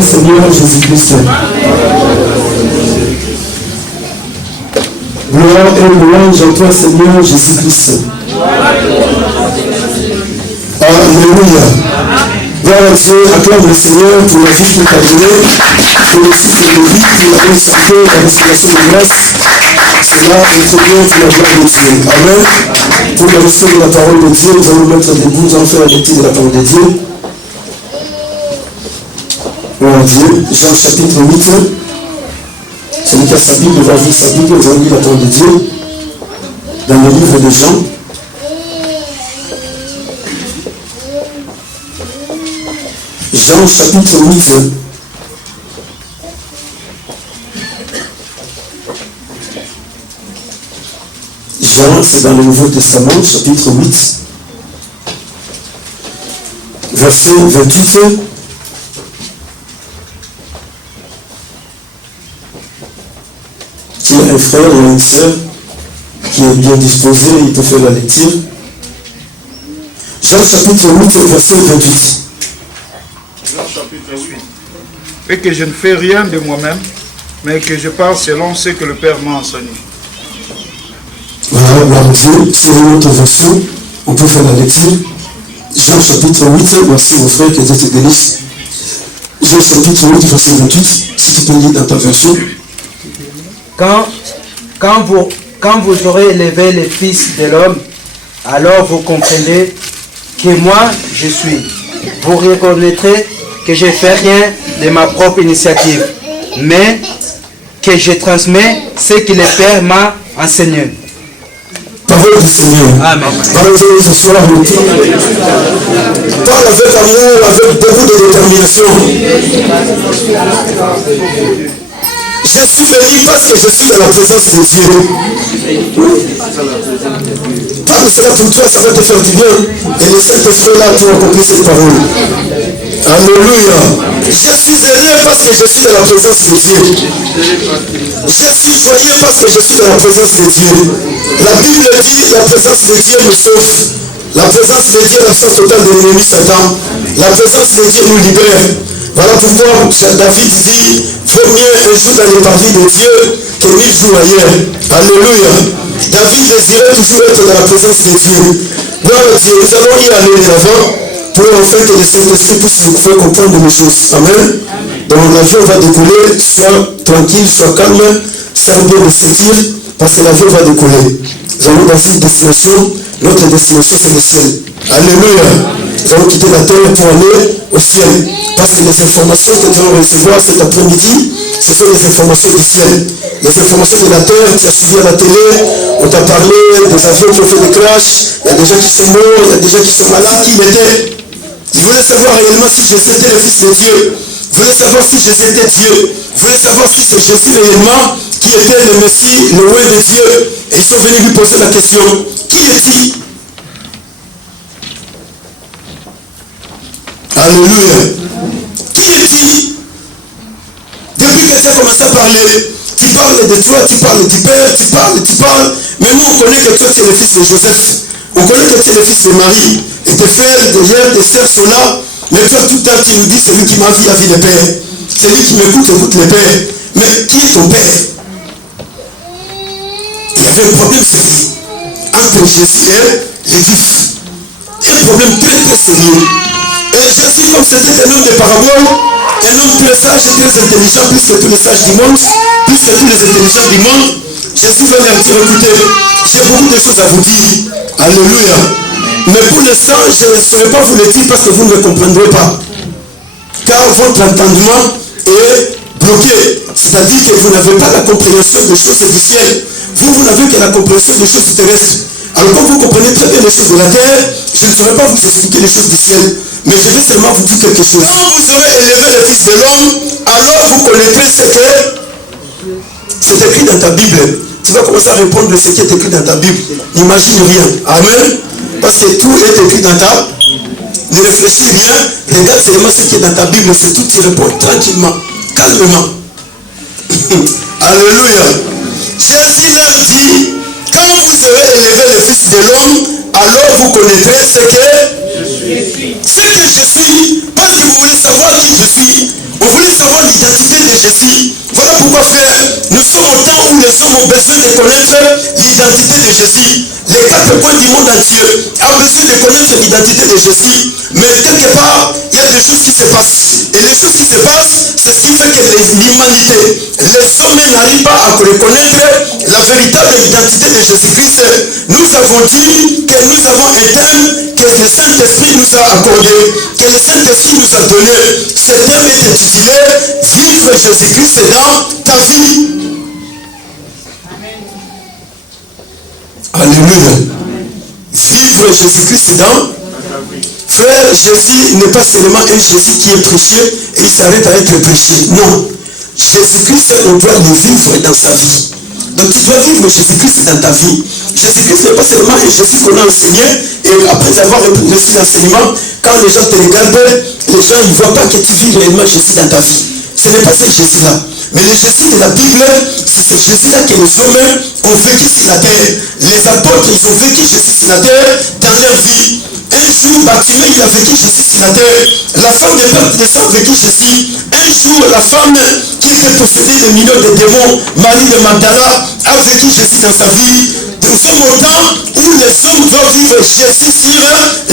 Seigneur Jésus-Christ. Gloire et louange à toi, Seigneur Jésus-Christ. Alléluia. Gloire à Dieu, acclame le Seigneur pour la vie qu'il t'a donnée, pour le souffle de vie qu'il a ressuscité, la respiration de grâce. C'est là, notre Dieu, pour la gloire de Dieu. Amen. Pour le respect de la parole de Dieu, nous allons nous mettre debout, nous allons faire la lecture de la parole de Dieu. Gloire à Dieu, Jean chapitre 8. Celui qui a sa Bible va ouvrir sa Bible, nous allons lire la parole de Dieu dans le livre de Jean. Jean chapitre 8. Jean, c'est dans le Nouveau Testament, chapitre 8, verset 28. S'il y a un frère ou une sœur qui est bien disposé, il peut faire la lecture. Jean chapitre 8, verset 28. Jean chapitre 8. Et que je ne fais rien de moi-même, mais que je parle selon ce que le Père m'a enseigné. Voilà, gloire à Dieu. C'est une autre version. On peut faire la lecture. Jean chapitre 8, merci mon frère, que Dieu te bénisse. Jean chapitre 8, verset 28. Si tu peux lire dans ta version. Quand vous aurez élevé les fils de l'homme, alors vous comprendrez que moi je suis. Vous reconnaîtrez que je ne fais rien de ma propre initiative, mais que je transmets ce que le Père m'a enseigné. Parole du Seigneur. Amen. Parlez-vous ce soir. Parle avec amour, avec beaucoup de détermination. Je suis venu parce que je suis dans la présence de Dieu. Parle cela pour toi, ça va te faire du bien. Et le Saint-Esprit là pour accomplir cette parole. Alléluia. Je suis heureux parce que je suis dans la présence de Dieu. Je suis joyeux parce que je suis dans la présence de Dieu. La Bible dit la présence de Dieu nous sauve. La présence de Dieu, l'absence totale de l'ennemi Satan. La présence de Dieu nous libère. Voilà pourquoi David dit, vaut mieux un jour dans les parvis de Dieu que 1000 jours ailleurs. Alléluia. David désirait toujours être dans la présence de Dieu. Gloire à Dieu. Nous allons y aller de l'avant pour en fait que le Saint-Esprit puisse nous faire comprendre les choses. Amen. Donc l'avion va décoller, sois tranquille, sois calme, serre bien de sentir, parce que l'avion va décoller. Nous allons dans une destination, notre destination c'est le ciel. Alléluia. Nous allons quitter la terre pour aller au ciel. Parce que les informations que nous allons recevoir cet après-midi, ce sont les informations du ciel. Les informations de la terre, tu as suivi à la télé, on t'a parlé des avions qui ont fait des crashs, il y a des gens qui sont morts, il y a des gens qui sont malades, qui l'étaient. Ils voulaient savoir réellement si Jésus était le Fils de Dieu. Ils voulaient savoir si Jésus était Dieu. Ils voulaient savoir si c'est Jésus réellement qui était le Messie, le roi de Dieu. Et ils sont venus lui poser la question, qui est-il? Alléluia. Qui est-il? Depuis que tu as commencé à parler, tu parles de toi, tu parles du Père, tu parles. Mais nous, on connaît que toi, tu es le fils de Joseph. On connaît que tu es le fils de Marie. Et tes frères, derrière, tes sœurs sont là. Mais toi, tout le temps, tu nous dis, celui qui m'a vu a vu le Père. Celui qui m'écoute, écoute le Père. Mais qui est ton Père? Il y avait un problème sérieux entre Jésus et les Juifs. Un problème très très sérieux. Et Jésus, comme c'était un homme de parabole, un homme très sage et très intelligent, plus que tous les sages du monde, plus que tous les intelligents du monde, Jésus va leur dire, écoutez, j'ai beaucoup de choses à vous dire. Alléluia. Mais pour l'instant, je ne saurais pas vous le dire parce que vous ne me comprendrez pas. Car votre entendement est bloqué. C'est-à-dire que vous n'avez pas la compréhension des choses du ciel. Vous n'avez que la compréhension des choses terrestres. Alors quand vous comprenez très bien les choses de la terre, je ne saurais pas vous expliquer les choses du ciel. Mais je vais seulement vous dire quelque chose. Quand vous aurez élevé le Fils de l'homme, alors vous connaîtrez ce que c'est écrit dans ta Bible. Tu vas commencer à répondre de ce qui est écrit dans ta Bible. N'imagine rien. Amen. Parce que tout est écrit dans ta Ne réfléchis rien, regarde seulement ce qui est dans ta Bible, c'est tout, tu réponds tranquillement, calmement. Alléluia. Jésus leur dit, quand vous aurez élevé le Fils de l'homme, alors vous connaîtrez ce que je suis. Parce que vous voulez savoir qui je suis. Vous voulez savoir l'identité de Jésus. Voilà pourquoi, frère, nous sommes au temps où les hommes ont besoin de connaître l'identité de Jésus. Les 4 coins du monde entier ont besoin de connaître l'identité de Jésus. Mais quelque part, il y a des choses qui se passent. Et les choses qui se passent, c'est ce qui fait que l'humanité, les hommes n'arrivent pas à reconnaître la véritable identité de Jésus-Christ. Nous avons dit que nous avons un thème que le Saint-Esprit nous a accordé, que le Saint-Esprit nous a donné. Ce thème est intitulé « Vivre Jésus-Christ dans ta vie ». Alléluia. Vivre Jésus-Christ dans. Frère, Jésus n'est pas seulement un Jésus qui est prêché et il s'arrête à être prêché. Non. Jésus-Christ, on doit le vivre dans sa vie. Donc tu dois vivre Jésus-Christ dans ta vie. Jésus-Christ n'est pas seulement un Jésus qu'on a enseigné et après avoir reçu l'enseignement, quand les gens te regardent, les gens ne voient pas que tu vis réellement Jésus dans ta vie. Ce n'est pas ce Jésus-là. Mais le Jésus de la Bible, c'est ce Jésus-là que les hommes ont vécu sur la terre. Les apôtres, ils ont vécu Jésus sur la terre dans leur vie. Un jour, Bartimée, il a vécu Jésus sur la terre. La femme de Père de sang a vécu Jésus. Un jour, la femme qui était possédée de millions de démons, Marie de Magdala, a vécu Jésus dans sa vie. Nous sommes au temps où les hommes doivent vivre Jésus sur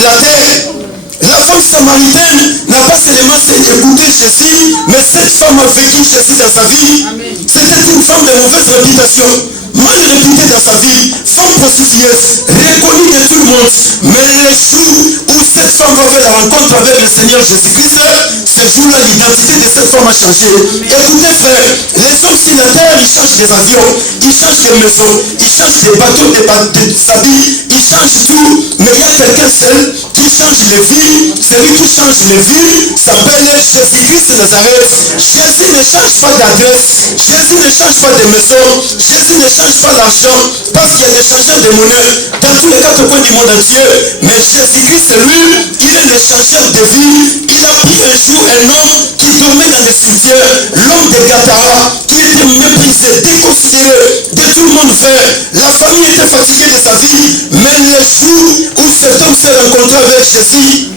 la terre. La femme samaritaine n'a pas seulement écouté Jésus, mais cette femme a vécu Jésus dans sa vie. C'était une femme de mauvaise réputation, mal réputée dans sa vie, femme prostitueuse, reconnue de tout le monde. Mais le jour où cette femme va faire la rencontre avec le Seigneur Jésus-Christ, ce jour-là, l'identité de cette femme a changé. Écoutez, frère, les hommes sur la terre, ils changent des avions, ils changent des maisons, ils changent des bateaux, des habits, ils changent tout. Mais il y a quelqu'un seul qui change les vies. Celui qui change les vies s'appelle Jésus-Christ de Nazareth. Jésus ne change pas d'adresse. Jésus ne change pas de maison. Jésus ne change pas l'argent. Parce qu'il y a des changeurs de monnaie dans tous les 4 coins du monde entier. Mais Jésus-Christ, lui, il est le changeur de vie. Il a pris un jour un homme qui dormait dans le cimetière. L'homme de Gadara, qui était méprisé, déconsidéré de tout le monde, frère. La famille était fatiguée de sa vie. Mais le jour où cet homme s'est rencontré avec Jésus,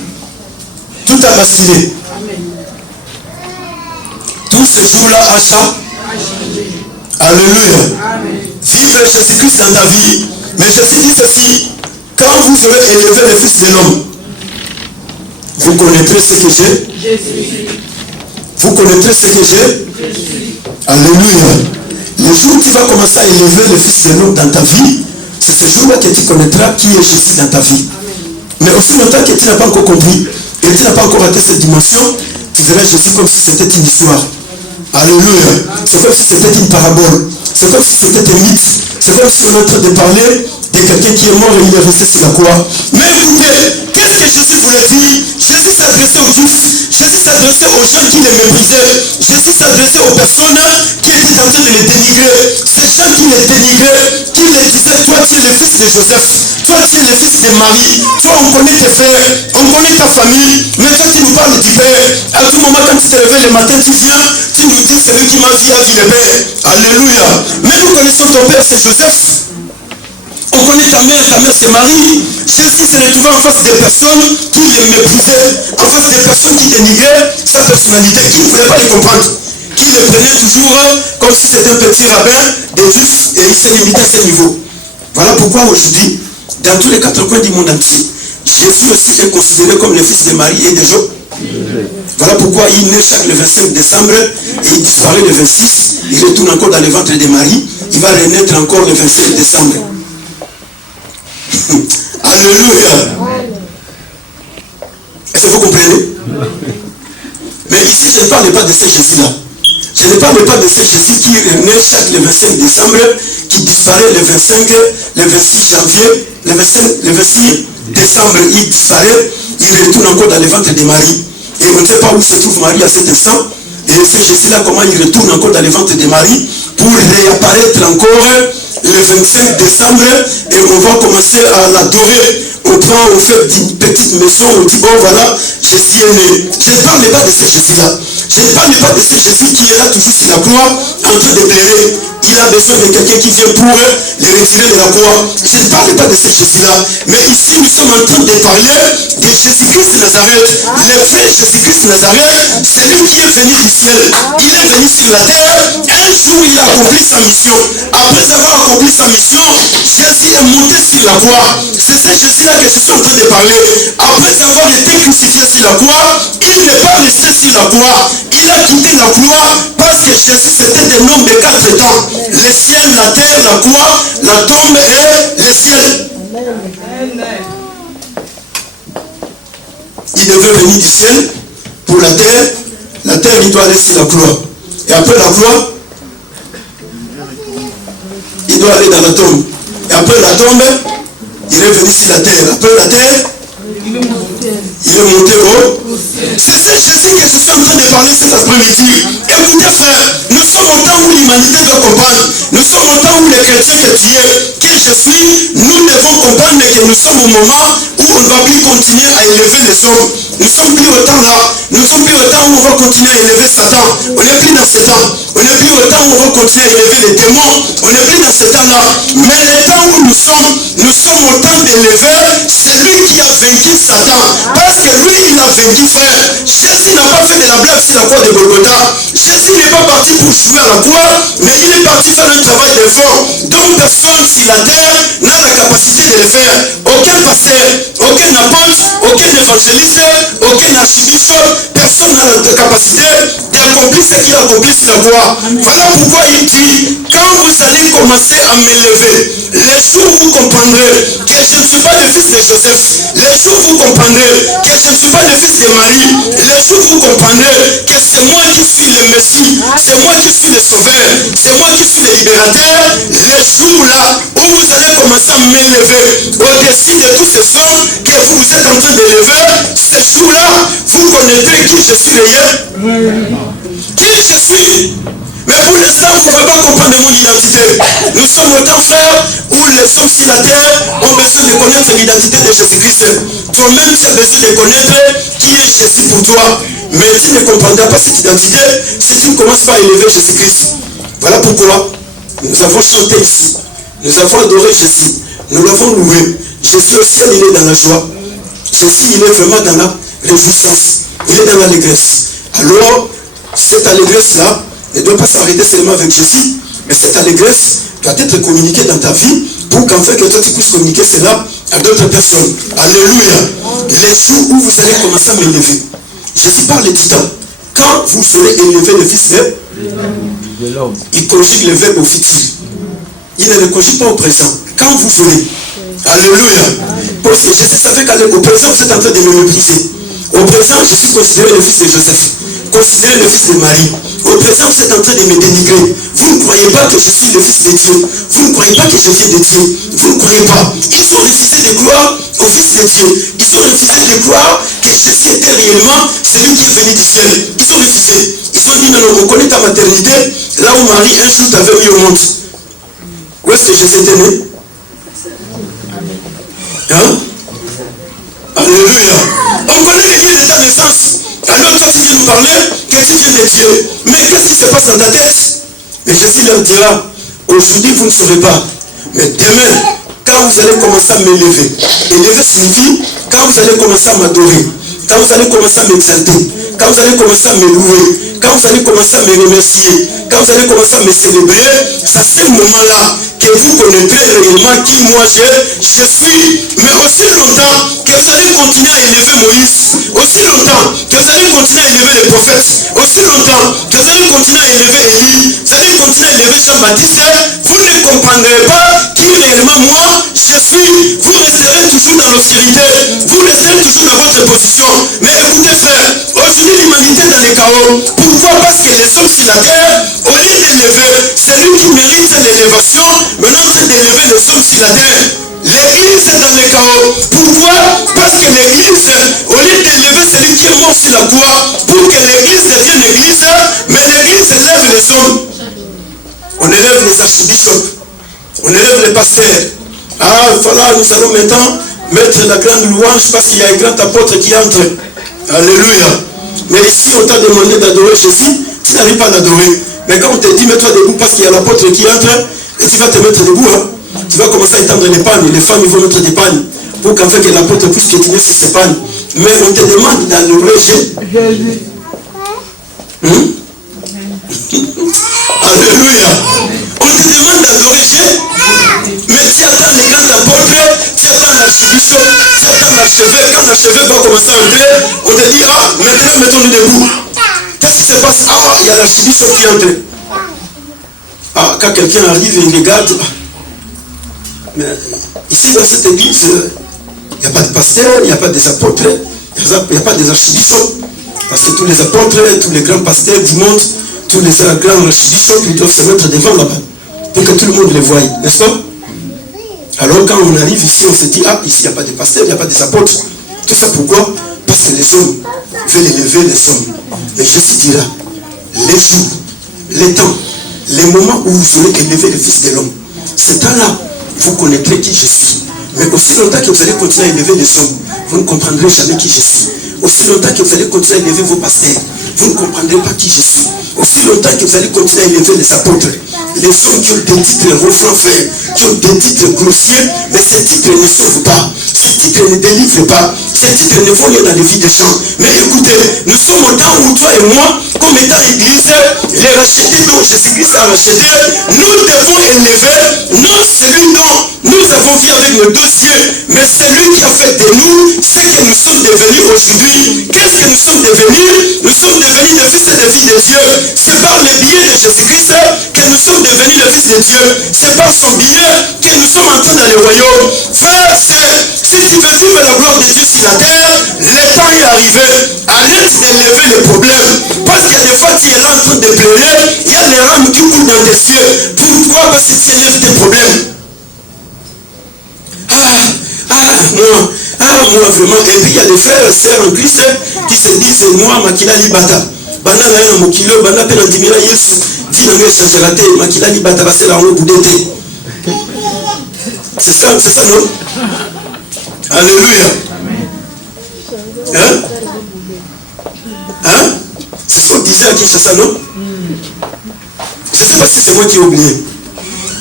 tout a basculé. Tout ce jour-là a changé. Alléluia. Vivre Jésus-Christ dans ta vie. Mais Jésus dit ceci, quand vous aurez élevé le Fils de l'homme, vous connaîtrez ce que j'ai. Vous connaîtrez ce que j'ai. Alléluia. Le jour où tu vas commencer à élever le Fils de l'homme dans ta vie, c'est ce jour-là que tu connaîtras qui est Jésus dans ta vie. Mais aussi longtemps que tu n'as pas encore compris et tu n'as pas encore atteint cette dimension, tu verras Jésus comme si c'était une histoire. Alléluia. C'est comme si c'était une parabole. C'est comme si c'était un mythe. C'est comme si on est en train de parler de quelqu'un qui est mort et il est resté sur la croix. Mais écoutez, qu'est-ce que Jésus voulait dire? Jésus s'adressait aux Juifs. Jésus s'adressait aux gens qui les méprisaient. Jésus s'adressait aux personnes qui étaient en train de les dénigrer. Ces gens qui les dénigraient, qui les disaient, toi tu es le fils de Joseph, toi tu es le fils de Marie, toi on connaît tes frères, on connaît ta famille, mais toi tu nous parles du Père. À tout moment quand tu te réveilles le matin, tu viens, tu nous dis celui qui m'a vu a vu le Père. Alléluia. Mais nous connaissons ton Père, c'est Joseph. On connaît ta mère c'est Marie. Jésus se retrouvait en face des personnes qui le méprisaient, en face des personnes qui dénigraient sa personnalité, qui ne voulaient pas le comprendre, qui le prenaient toujours comme si c'était un petit rabbin des Juifs et il s'est limité à ce niveau. Voilà pourquoi aujourd'hui, dans tous les 4 coins du monde entier, Jésus aussi est considéré comme le fils de Marie et de Job. Voilà pourquoi il naît chaque le 25 décembre et il disparaît le 26. Il retourne encore dans le ventre de Marie. Il va renaître encore le 27 décembre. Alléluia. Est-ce que vous comprenez? Mais ici, je ne parle pas de ce Jésus-là. Je ne parle pas de ce Jésus qui est né chaque le 25 décembre, qui disparaît le 25, le 26 janvier, le 26 décembre, il disparaît, il retourne encore dans le ventre de Marie. Et on ne sait pas où se trouve Marie à cet instant. Et ce Jésus-là, comment il retourne encore dans le ventre de Marie pour réapparaître encore le 25 décembre et on va commencer à l'adorer. On fait une petite maison, on dit bon voilà, Jésus est né. Je ne parle pas de ce Jésus-là. Je ne parle pas de ce Jésus qui est là toujours sur la croix en train de pleurer. Il a besoin de quelqu'un qui vient pour le retirer de la croix. Je ne parle pas de ce Jésus-là. Mais ici, nous sommes en train de parler de Jésus-Christ de Nazareth. Le vrai Jésus-Christ de Nazareth, c'est lui qui est venu du ciel. Il est venu sur la terre. Un jour, il a accompli sa mission. Après avoir accompli sa mission, Jésus est monté sur la croix. C'est ce Jésus-là que je suis en train de parler. Après avoir été crucifié sur la croix, il n'est pas resté sur la croix. Il a quitté la croix parce que Jésus c'était un homme de 4 temps. Le ciel, la terre, la croix, la tombe et le ciel. Il devait venir du ciel pour la terre. La terre, il doit aller sur la croix. Et après la croix, il doit aller dans la tombe. Et après la tombe, il est venu sur la terre. Après la terre, il est monté haut. C'est ce Jésus que je suis en train de parler cet après-midi. Écoutez frère, nous sommes au temps où l'humanité doit comprendre. Nous sommes au temps où les chrétiens que tu es, que je suis, nous devons comprendre que nous sommes au moment où on ne va plus continuer à élever les hommes. Nous sommes plus au temps là. Nous sommes plus au temps où on va continuer à élever Satan. On n'est plus dans ce temps. On n'est plus au temps où on va continuer à élever les démons. On n'est plus dans ce temps-là. Mais le temps où nous sommes au temps d'élever celui qui a vaincu Satan. Parce que lui, il a vaincu frère. Jésus n'a pas fait de la blague sur la croix de Golgotha. Jésus n'est pas parti pour jouer à la croix, mais il est parti faire un travail d'effort dont personne sur la terre n'a la capacité de le faire. Aucun pasteur, aucun apôtre, aucun évangéliste, aucun archibishop, personne n'a la capacité d'accomplir ce qu'il a accompli sur la croix. Voilà pourquoi il dit, quand vous allez commencer à m'élever, les jours où vous comprendrez que je ne suis pas le fils de Joseph, les jours où vous comprendrez que je ne suis pas le fils de Marie, les jours où vous comprendrez que c'est moi qui suis le Messie, c'est moi qui suis le Sauveur, c'est moi qui suis le libérateur, les jours là où vous allez commencer à m'élever au-dessus de tous ces hommes que vous êtes en train d'élever, ces jours là vous connaîtrez qui je suis réel. Qui je suis. Mais pour l'instant, vous ne pouvez pas comprendre mon identité. Nous sommes au temps, frère, où les hommes sur la terre ont besoin de connaître l'identité de Jésus-Christ. Toi-même, tu as besoin de connaître qui est Jésus pour toi. Mais tu ne comprendras pas cette identité si tu ne commences pas à élever Jésus-Christ. Voilà pourquoi nous avons chanté ici. Nous avons adoré Jésus. Nous l'avons loué. Jésus au ciel, il est dans la joie. Jésus, il est vraiment dans la réjouissance. Il est dans l'allégresse. Alors, cette allégresse-là ne doit pas s'arrêter seulement avec Jésus, mais cette allégresse doit être communiquée dans ta vie pour qu'enfin que toi tu puisses communiquer cela à d'autres personnes. Alléluia. Les jours où vous allez commencer à m'élever. Jésus parle du temps. Quand vous serez élevé le Fils de l'homme, il conjugue le verbe au futur. Il ne le conjugue pas au présent. Quand vous serez. Alléluia. Parce que Jésus savait qu'au présent vous êtes en train de me mépriser. Au présent, je suis considéré le fils de Joseph, considéré le fils de Marie. Au présent, vous êtes en train de me dénigrer. Vous ne croyez pas que je suis le fils de Dieu. Vous ne croyez pas que je viens de Dieu. Vous ne croyez pas. Ils ont refusé de croire au fils de Dieu. Ils ont refusé de croire que Jésus était réellement celui qui est venu du ciel. Ils ont refusé. Ils ont dit non, on connaît ta maternité. Là où Marie un jour t'avait mis au monde. Où est-ce que Jésus était né? Hein? Alléluia. On connaît le lieu de ta naissance. Alors toi tu viens nous parler que tu viens de Dieu. Mais qu'est-ce qui se passe dans ta tête? Mais Jésus leur dira, aujourd'hui vous ne saurez pas. Mais demain, quand vous allez commencer à m'élever, élever signifie quand vous allez commencer à m'adorer, quand vous allez commencer à m'exalter, quand vous allez commencer à me louer, quand vous allez commencer à me remercier, quand vous allez commencer à me célébrer, c'est à ce moment-là que vous connaîtrez réellement qui moi je suis. Mais aussi longtemps que vous allez continuer à élever Moïse, aussi longtemps que vous allez continuer à élever les prophètes, aussi longtemps que vous allez continuer à élever Élie, vous allez continuer à élever Jean-Baptiste, vous ne comprendrez pas qui réellement moi je suis. Vous resterez toujours dans l'obscurité, vous resterez toujours dans votre position. Mais écoutez frère, aujourd'hui l'humanité est dans les chaos. Pourquoi? Parce que les hommes sur la terre, au lieu d'élever celui qui mérite l'élévation, maintenant c'est d'élever les hommes sur la terre. L'église est dans le chaos. Pourquoi? Parce que l'église, au lieu d'élever celui qui est mort sur la croix, pour que l'église devienne église, mais l'église élève les hommes. On élève les archibishops, on pasteur. Ah, voilà, nous allons maintenant mettre la grande louange parce qu'il y a un grand apôtre qui entre. Alléluia. Mais ici, on t'a demandé d'adorer Jésus, tu n'arrives pas à l'adorer. Mais quand on te dit, mets-toi debout parce qu'il y a l'apôtre qui entre, et tu vas te mettre debout, hein. Tu vas commencer à étendre les pannes. Les femmes, ils vont mettre des pannes pour qu'afin que l'apôtre puisse piétiner sur ses pannes. Mais on te demande d'adorer Jésus. Alléluia. On te demande d'adorer Jésus. Mais tu attends les grands apôtres, tu attends l'archibishop, tu attends l'archevêque. Quand l'archevêque va commencer à entrer, on te dit, ah, maintenant mettons-nous debout. Qu'est-ce qui se passe? Ah, il y a l'archibishop qui entre. Ah, quand quelqu'un arrive et il regarde, mais ici dans cette église, il n'y a pas de pasteur, il n'y a pas des apôtres, il n'y a pas des archibishops. Parce que tous les apôtres, tous les grands pasteurs du monde, tous les grands archibishops, ils doivent se mettre devant là-bas pour que tout le monde les voie, n'est-ce pas? Alors quand on arrive ici, on se dit, ah, ici il n'y a pas de pasteurs, il n'y a pas des apôtres. Tout ça pourquoi? Parce que les hommes veulent élever les hommes. Mais Jésus dira, les jours, les temps, les moments où vous aurez élevé le Fils de l'homme, ce temps-là, vous connaîtrez qui je suis. Mais aussi longtemps que vous allez continuer à élever les hommes, vous ne comprendrez jamais qui je suis. Aussi longtemps que vous allez continuer à élever vos pasteurs, vous ne comprendrez pas qui je suis. Aussi longtemps que vous allez continuer à élever les apôtres, les hommes qui ont des titres refrains, qui ont des titres grossiers, mais ces titres ne sauvent pas, ces titres ne délivrent pas, ces titres ne vont rien dans les vies des gens. Mais écoutez, nous sommes au temps où toi et moi, comme étant église, les rachetés dont Jésus-Christ a racheté, nous devons élever non celui dont nous avons vu avec nos deux yeux, mais celui qui a fait de nous ce que nous sommes devenus aujourd'hui. Qu'est-ce que nous sommes devenus? Nous sommes devenus le fils de vie de Dieu. C'est par le biais de Jésus-Christ que nous sommes devenus le fils de Dieu. C'est par son biais que nous sommes entrés dans le royaume. Frère, si tu veux vivre la gloire de Dieu sur la terre, le temps est arrivé. Arrête d'élever les problèmes. Parce qu'il y a des fois tu es là en train de pleurer, il y a les rames qui coulent dans tes yeux. Pourquoi? Parce que tu élèves tes problèmes. Moi vraiment. Et puis il y a des frères et sœurs en Christ qui se disent, moi, Makila Libata. Bana na mokilo, bana pe na dimira Yesu. Vie na ngai changera te, Makila Libata va se la honte boudete. C'est ça non? Alléluia. Hein? C'est ce qu'on disait à Kinshasa, non? Je ne sais pas si c'est moi qui ai oublié.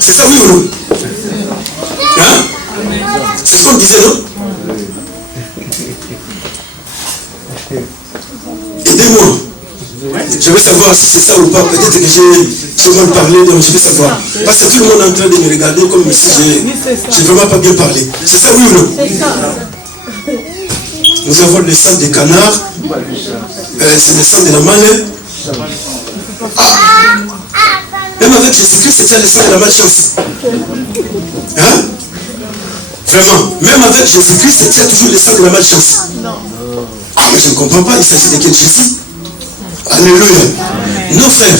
C'est ça, oui ou non? Hein? C'est ce qu'on disait, non? Aidez-moi. Je veux savoir si c'est ça ou pas. Peut-être que j'ai mal parlé, donc je veux savoir. Parce que tout le monde est en train de me regarder comme si j'ai vraiment pas bien parlé. C'est ça, oui ou non? Nous avons le sang des canards. C'est le sang de la manne. Même avec Jésus-Christ, c'était le sang de la malchance. Hein? Vraiment. Même avec Jésus-Christ, c'était toujours le sang de la malchance. Ah, mais je ne comprends pas. Il s'agit de quel Jésus? Alléluia. Nos frères,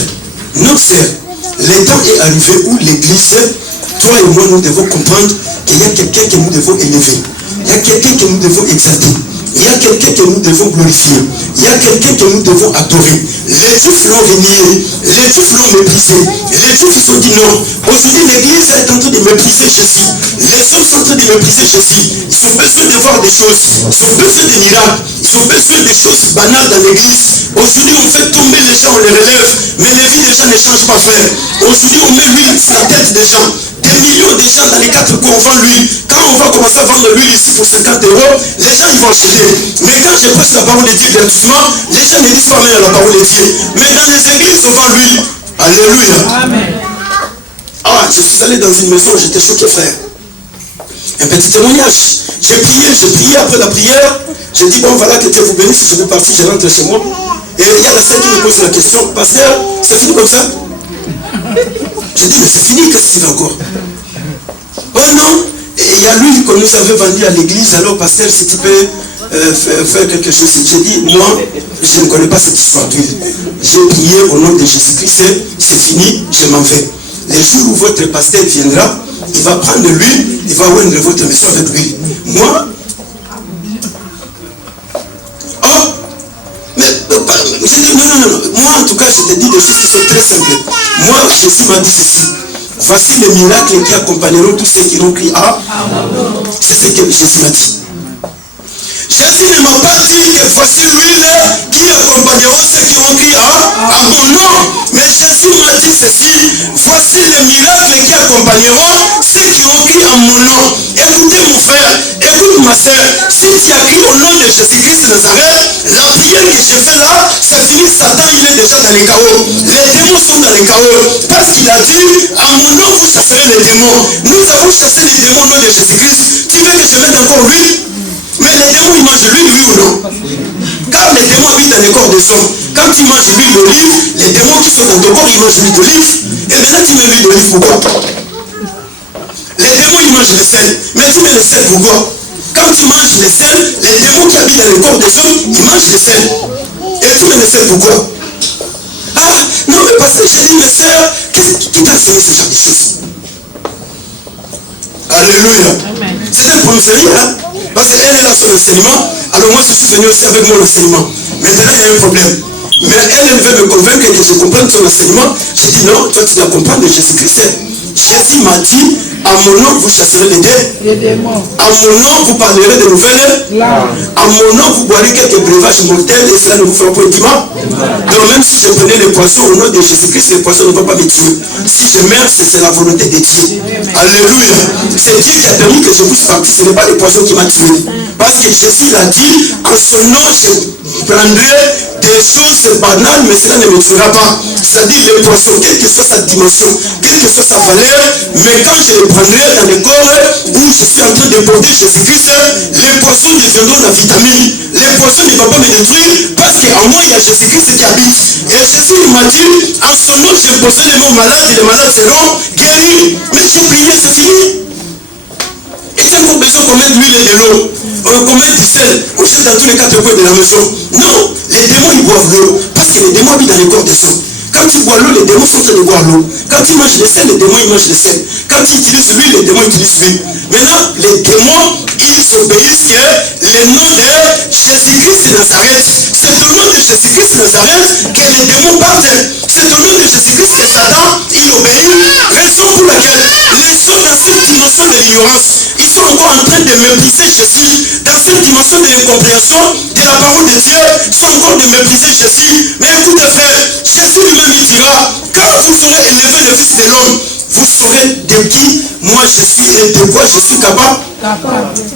nos sœurs, le temps est arrivé où l'église, toi et moi, nous devons comprendre qu'il y a quelqu'un que nous devons élever. Il y a quelqu'un que nous devons exalter. Il y a quelqu'un que nous devons glorifier. Il y a quelqu'un que nous devons adorer. Les Juifs l'ont renié. Les Juifs l'ont méprisé. Les Juifs, ils ont dit non. Aujourd'hui, l'église est en train de mépriser Jésus. Les hommes sont en train de mépriser Jésus. Ils ont besoin de voir des choses. Ils ont besoin de miracles. Ils ont besoin des choses banales dans l'église. Aujourd'hui, on fait tomber les gens, on les relève. Mais les vies des gens ne changent pas, frère. Aujourd'hui, on met l'huile sur la tête des gens. Des millions de gens dans les 4 coins, on vend l'huile. Quand on va commencer à vendre l'huile ici pour 50 €, les gens ils vont acheter. Mais quand je prêche la parole de Dieu gratuitement, les gens ne disent pas même la parole de Dieu. Mais dans les églises, on vend l'huile. Alléluia. Amen. Ah, je suis allé dans une maison, j'étais choqué, frère. Un petit témoignage. J'ai prié après la prière. J'ai dit, bon, voilà, que Dieu vous bénisse. Je vais partir, je rentre chez moi. Et il y a la sœur qui me pose la question, pasteur, c'est fini comme ça? J'ai dit, mais c'est fini, qu'est-ce qu'il y a encore? Oh non, il y a l'huile que nous avons vendue à l'église, alors pasteur, si tu peux faire quelque chose. J'ai dit, moi, je ne connais pas cette histoire d'huile. J'ai prié au nom de Jésus-Christ, c'est fini, je m'en vais. Les jours où votre pasteur viendra, il va prendre l'huile, il va oindre votre maison avec l'huile. Moi, j'ai dit non. Moi, en tout cas, je te dis des choses qui sont très simples. Moi, Jésus m'a dit ceci. voici les miracles qui accompagneront tous ceux qui ont crié à. C'est ce que Jésus m'a dit. Jésus ne m'a pas dit que voici l'huile qui accompagneront ceux qui ont crié à mon nom. Mais Jésus m'a dit ceci, voici les miracles qui accompagneront ceux qui ont crié à mon nom. Écoutez mon frère, écoute ma soeur, si tu as crié au nom de Jésus-Christ de Nazareth, la prière que j'ai fait là, c'est fini, Satan il est déjà dans les chaos. Les démons sont dans les chaos. Parce qu'il a dit, à mon nom vous chasserez les démons. Nous avons chassé les démons au nom de Jésus-Christ. Tu veux que je mette encore l'huile? Mais les démons, ils mangent l'huile, oui ou non? Car les démons habitent dans les corps des hommes. Quand tu manges l'huile d'olive, les démons qui sont dans ton corps, ils mangent l'huile d'olive. Et maintenant, tu mets l'huile d'olive, pourquoi? Les démons, ils mangent le sel. Mais tu mets le sel, pourquoi? Quand tu manges le sel, les démons qui habitent dans le corps des hommes, ils mangent le sel. Et tu mets le sel, pourquoi? Ah, non, mais parce que j'ai dit, mes soeurs, qui t'a enseigné ce genre de choses? Alléluia. C'est un professeur, hein? Parce qu'elle est là son enseignement, alors moi je suis venu aussi avec mon enseignement. Maintenant il y a un problème. Mais elle veut me convaincre que je comprenne son enseignement. J'ai dit non, toi tu dois comprendre Jésus-Christ. Jésus m'a dit, à mon nom vous chasserez les démons. À mon nom vous parlerez de nouvelles langues. À mon nom vous boirez quelques breuvages mortels et cela ne vous fera pas de mal. Donc même si je prenais les poissons au nom de Jésus-Christ, les poissons ne vont pas me tuer. Si je meurs, c'est la volonté de Dieu. Alléluia. C'est Dieu qui a permis que je puisse partir. Ce n'est pas les poissons qui m'ont tué. Parce que Jésus l'a dit, en son nom je prendrai des choses banales, mais cela ne me tuera pas. C'est-à-dire les poissons, quelle que soit sa dimension, quelle que soit sa valeur, mais quand je les prendrai dans le corps où je suis en train de porter Jésus-Christ, les poissons deviendront la vitamine. Les poissons ne vont pas me détruire parce qu'en moi il y a Jésus-Christ qui habite. Et Jésus m'a dit, en son nom j'ai posé les mots malades et les malades seront guéris. Mais j'ai prié, c'est fini. Est-ce qu'on a besoin qu'on mette l'huile et de l'eau? Qu'on mette du sel, on jette dans tous les quatre coins de la maison? Non, les démons ils boivent l'eau parce que les démons habitent dans les corps des hommes. Quand tu bois l'eau, les démons sont en train de boire l'eau. Quand tu manges le sel, les démons ils mangent le sel. Quand tu utilises l'huile, les démons utilisent l'huile. Maintenant, les démons, ils obéissent que le nom de Jésus-Christ de Nazareth. C'est au nom de Jésus-Christ de Nazareth que les démons partent. C'est au nom de Jésus-Christ que Satan, il obéit. Raison pour laquelle les gens dans cette dimension de l'ignorance, ils sont encore en train de mépriser Jésus. Dans cette dimension de l'incompréhension de la parole de Dieu, ils sont encore de mépriser Jésus. Mais écoutez frère, Jésus lui-même il dira, quand vous aurez élevé le Fils de l'homme, vous saurez de qui moi je suis et de quoi je suis capable.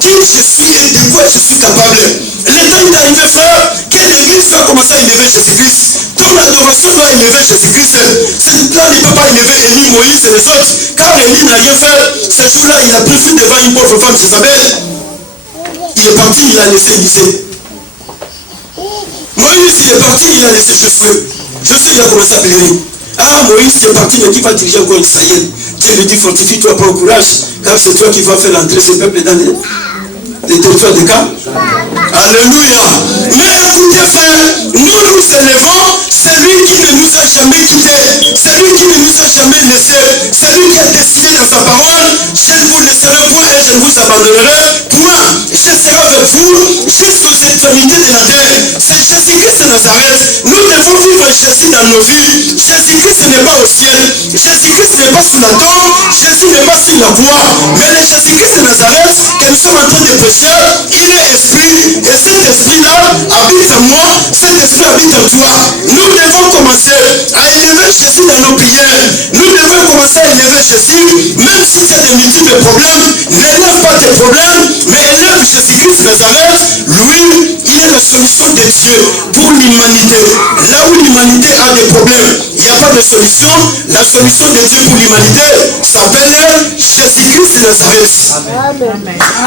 Qui je suis et de quoi je suis capable. Le temps est arrivé frère, que l'église va commencer à élever Jésus-Christ. Ton adoration doit élever Jésus-Christ. Cette là ne peut pas élever Élie, Moïse et les autres. Car Élie n'a rien fait. Ce jour-là, il a préféré devant une pauvre femme, Jézabel. Il est parti, il a laissé Élisée. Moïse, il est parti, il a laissé Josué. Josué, il a commencé à pleurer. Ah, Moïse, tu es parti, mais qui va diriger encore Israël? Dieu lui dit, fortifie-toi, prends courage, car c'est toi qui vas faire entrer ce peuple dans les territoires de Canaan. Alléluia. Mais écoutez, frère, nous nous élevons, celui qui ne nous a jamais quittés, celui qui ne nous a jamais laissés, celui qui a décidé dans sa parole, je ne vous laisserai point et je ne vous abandonnerai point. Je serai avec vous jusqu'aux extrémités de la terre. C'est Jésus-Christ de Nazareth. Nous devons vivre Jésus dans nos vies. Jésus-Christ n'est pas au ciel. Jésus-Christ n'est pas sous la tombe. Jésus n'est pas sur la croix. Mais le Jésus-Christ de Nazareth que nous sommes en train de prêcher, il est esprit. Et cet esprit-là habite en moi. Cet esprit habite en toi. Nous devons commencer à élever Jésus dans nos prières. Nous devons commencer à élever Jésus. Même si tu as de multiples problèmes, n'élève pas tes problèmes, mais élève Jésus-Christ de Nazareth. Lui, il est la solution de Dieu pour l'humanité. Là où l'humanité a des problèmes, il n'y a pas de solution. La solution de Dieu pour l'humanité s'appelle Jésus-Christ de Nazareth.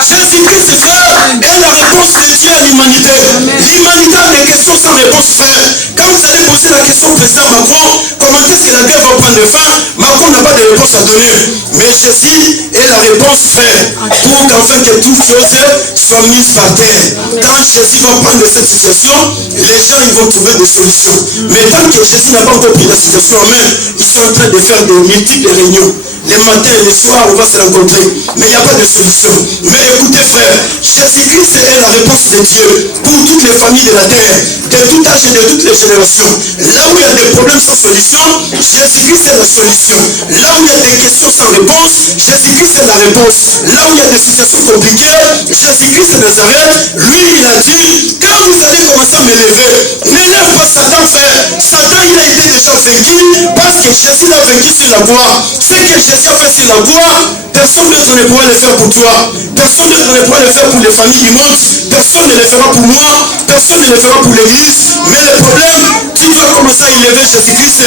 Jésus-Christ, frère, est la réponse de Dieu à l'humanité. L'humanité a des questions sans réponse, frère. Quand vous allez poser la question au président Macron, comment est-ce que la guerre va prendre fin? Macron n'a pas de réponse à donner. Mais Jésus est la réponse, frère, pour qu'enfin que toutes choses soient mises par terre. Quand Jésus va prendre cette situation, les gens ils vont trouver des solutions. Mais tant que Jésus n'a pas encore pris la situation en main, ils sont en train de faire de multiples réunions. les matins et les soirs, on va se rencontrer. Mais il n'y a pas de solution. Mais écoutez frère, Jésus-Christ est la réponse de Dieu pour toutes les familles de la terre, de tout âge et de toutes les générations. Là où il y a des problèmes sans solution, Jésus-Christ est la solution. Là où il y a des questions sans réponse, Jésus-Christ est la réponse. Là où il y a des situations compliquées, Jésus-Christ de Nazareth, lui il a dit, quand vous allez commencer à m'élever, n'élève pas Satan frère. Satan il a été déjà vaincu parce que Jésus l'a vaincu sur la croix. Ce que Jésus a fait sur la croix, personne d'autre ne pourra le faire pour toi. Personne d'autre ne pourra le faire pour les familles du monde. Personne ne le fera pour moi. Personne ne le fera pour l'église. Mais le problème, tu dois commencer à élever Jésus-Christ.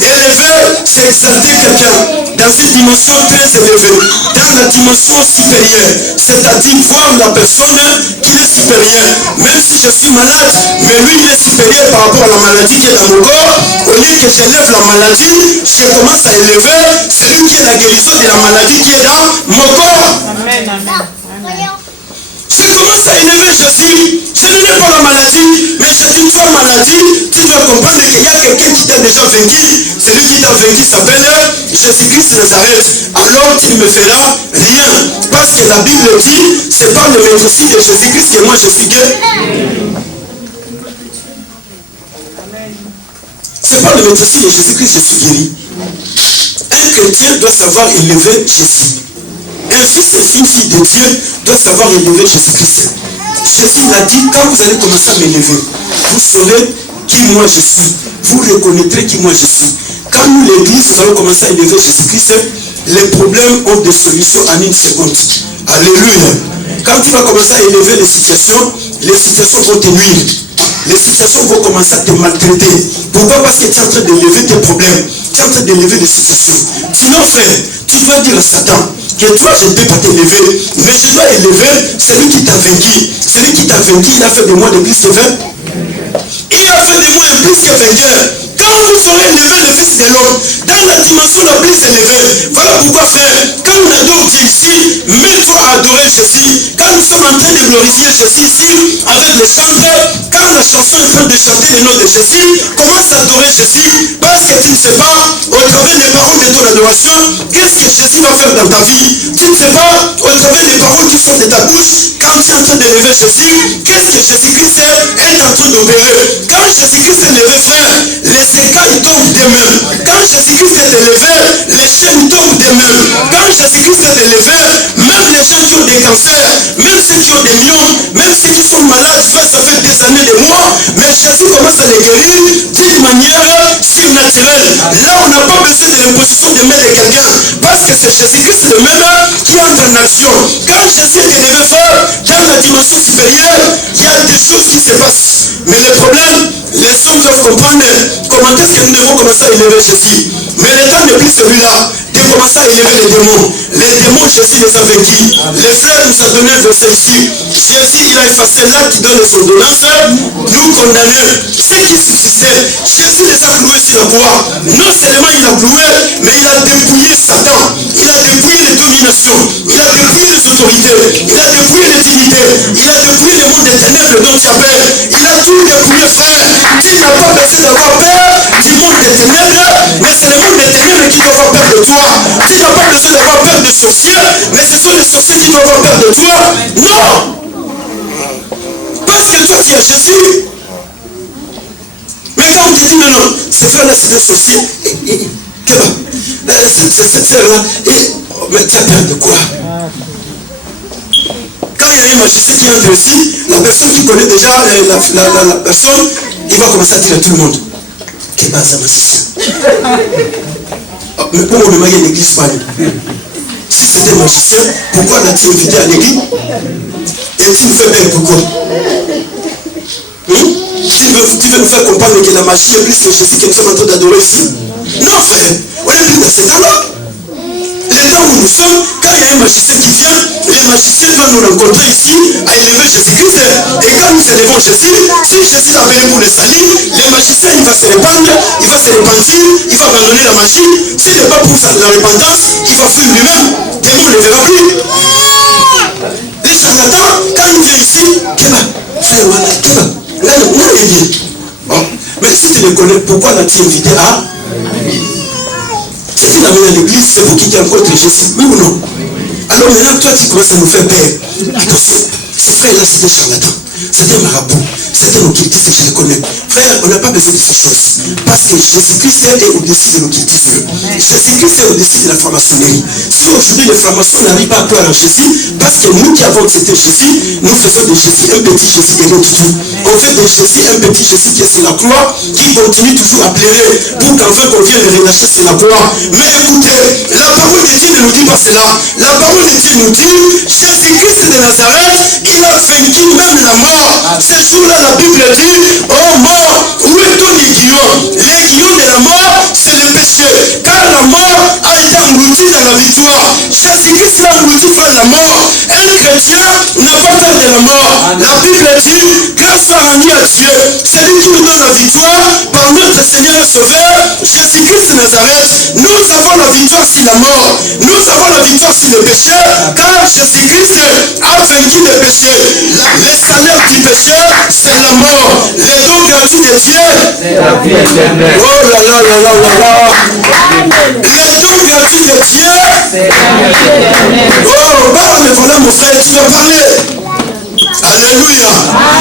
Élever, c'est exalter quelqu'un dans une dimension très élevée, dans la dimension supérieure. C'est-à-dire voir la personne qu'il est supérieur. Même si je suis malade, mais lui il est supérieur par rapport à la maladie qui est dans mon corps. Au lieu que j'élève la maladie, je commence à élever celui qui est la guérison de la maladie qui est dans mon corps. Amen, amen. Je commence à élever Jésus. Je n'élève pas la maladie, mais je dis toi maladie, tu dois comprendre qu'il y a quelqu'un qui t'a déjà vaincu. Celui qui t'a vaincu s'appelle Jésus-Christ de Nazareth. Alors tu ne me feras rien. Parce que la Bible dit, c'est par le médecine de Jésus-Christ que moi je suis guéri. C'est par le médecine de Jésus-Christ que je suis guéri. Un chrétien doit savoir élever Jésus. Un fils et une fille de Dieu doit savoir élever Jésus-Christ. Jésus l'a dit, quand vous allez commencer à m'élever, vous saurez qui moi je suis. Vous reconnaîtrez qui moi je suis. Quand nous, l'église, nous allons commencer à élever Jésus-Christ, les problèmes ont des solutions en une seconde. Alléluia. Quand tu vas commencer à élever les situations vont te nuire. Les situations vont commencer à te maltraiter. Pourquoi? Parce que tu es en train d'élever tes problèmes. Tu es en train d'élever les situations. Sinon, frère, tu dois dire à Satan que toi, je ne peux pas t'élever, mais je dois élever celui qui t'a vaincu. Celui qui t'a vaincu, il a fait de moi de plus que 20. Il a fait de moi un plus que vainqueur. Quand vous ferez élever le Fils de l'homme dans la dimension la plus élevée, voilà pourquoi frère, quand on adore Dieu ici, mets-toi à adorer Jésus. Quand nous sommes en train de glorifier Jésus ici, avec les chanteurs, quand la chanson est en train de chanter le nom de Jésus, commence à adorer Jésus, parce que tu ne sais pas, au travers des paroles de ton adoration, qu'est-ce que Jésus va faire dans ta vie. Tu ne sais pas, au travers des paroles qui sortent de ta bouche, quand tu es en train d'élever Jésus, qu'est-ce que Jésus-Christ est en train d'opérer. Quand Jésus-Christ est élevé, frère, les écailles tombent d'eux-mêmes. Quand Jésus-Christ est élevé, les chaînes tombent d'eux-mêmes. Quand Jésus-Christ est élevé, même les gens qui ont des cancers, même ceux qui ont des myopes, même ceux qui sont malades, ça fait des années, des mois, mais Jésus commence à les guérir d'une manière surnaturelle. Là, on n'a pas besoin de l'imposition de main de quelqu'un, parce que c'est Jésus-Christ le même qui entre en action. Quand Jésus est élevé, frère, dans la dimension supérieure, il y a des choses qui se passent. Mais le problème, les hommes doivent comprendre comment est-ce que nous devons commencer à élever Jésus. Mais le temps n'est plus celui-là de commencer à élever les démons. Les démons, Jésus les a vaincus. Le frère nous a donné un verset ici. Jésus, il a effacé l'acte dans les ordonnances, nous condamner. Ce qui suffisait, Jésus les a cloués sur la croix. Non seulement il a cloué, mais il a dépouillé Satan. Il a dépouillé les dominations. Il a dépouillé les autorités. Il a dépouillé les dignités. Il a dépouillé le monde des ténèbres dont tu as peur. Il a tout dépouillé, frère. Tu n'as pas besoin d'avoir peur du monde des ténèbres, mais c'est le monde des ténèbres qui doit avoir peur de toi. Tu n'as pas besoin d'avoir peur de sorciers, mais ce sont les sorciers qui doivent avoir peur de toi. Non! Parce que toi tu as Jésus. Mais quand on te dit non, non, ce frère-là c'est un sorcier. Cette sœur-là, mais tu as peur de quoi? Quand il y a un magicien qui entre ici, la personne qui connaît déjà la personne, il va commencer à dire à tout le monde. Qu'est-ce que c'est un magicien? Mais pour on demande à l'église pas. Si c'était un magicien, pourquoi l'as-tu invité à l'église? Et tu me fais peur pourquoi? Tu veux nous faire comprendre que la magie est plus que Jésus que nous sommes en train d'adorer ici? Non frère, on est plus dans ces temps-là. Les temps où nous sommes, quand il y a un magicien qui vient, les magiciens doivent nous rencontrer ici à élever Jésus-Christ. Et quand nous élevons Jésus, si Jésus l'a payé pour le salut, les magiciens il va se répandre, il va se repentir, il va abandonner la magie. S'il n'est pas pour la repentance, il va fuir lui-même. Démon ne le verra plus. Les charlatans, quand il vient ici, frère, mais si tu le connais, pourquoi l'as-tu invité à? C'est une amené à l'église, c'est vous qui rencontrez Jésus. Oui ou non? Alors maintenant, toi, tu commences à nous faire peur. Attention, ce frère-là, c'est un charlatan. C'est un marabout. C'est un occultiste, je le connais. Frère, on n'a pas besoin de ces choses. Parce que Jésus-Christ est au-dessus de l'occultisme. Jésus-Christ est au-dessus de la franc-maçonnerie. Si aujourd'hui les francs-maçons n'arrivent pas à croire en Jésus, parce que nous qui avons accepté Jésus, nous faisons de Jésus un petit Jésus et non du tout. On fait de Jésus un petit Jésus qui est sur la croix, qui continue toujours à pleurer pour qu'enfin qu'on vienne le relâcher sur la croix. Mais écoutez, la parole de Dieu ne nous dit pas cela. La parole de Dieu nous dit, Jésus-Christ de Nazareth, il a vaincu même la mort. Ce jour-là, la Bible dit, oh mort, où est ton aiguillon? L'aiguillon de la mort, c'est le péché. Car la mort a été engloutie dans la victoire. Jésus-Christ l'a englouti par la mort. Un chrétien n'a pas peur de la mort. La Bible dit, grâce soit rendue à Dieu, c'est lui qui nous donne la victoire par notre Seigneur et Sauveur, Jésus-Christ de Nazareth. Nous avons la victoire sur la mort. Nous avons la victoire sur le péché, car Jésus-Christ a vaincu le péché. Le salaire du péché, c'est la mort. Les dons gratuits de Dieu, c'est la vie éternelle. Oh là là là là là là. Les dons gratuits de Dieu, c'est la vie éternelle. Oh, parle, mais voilà mon frère, tu dois parler. Alléluia.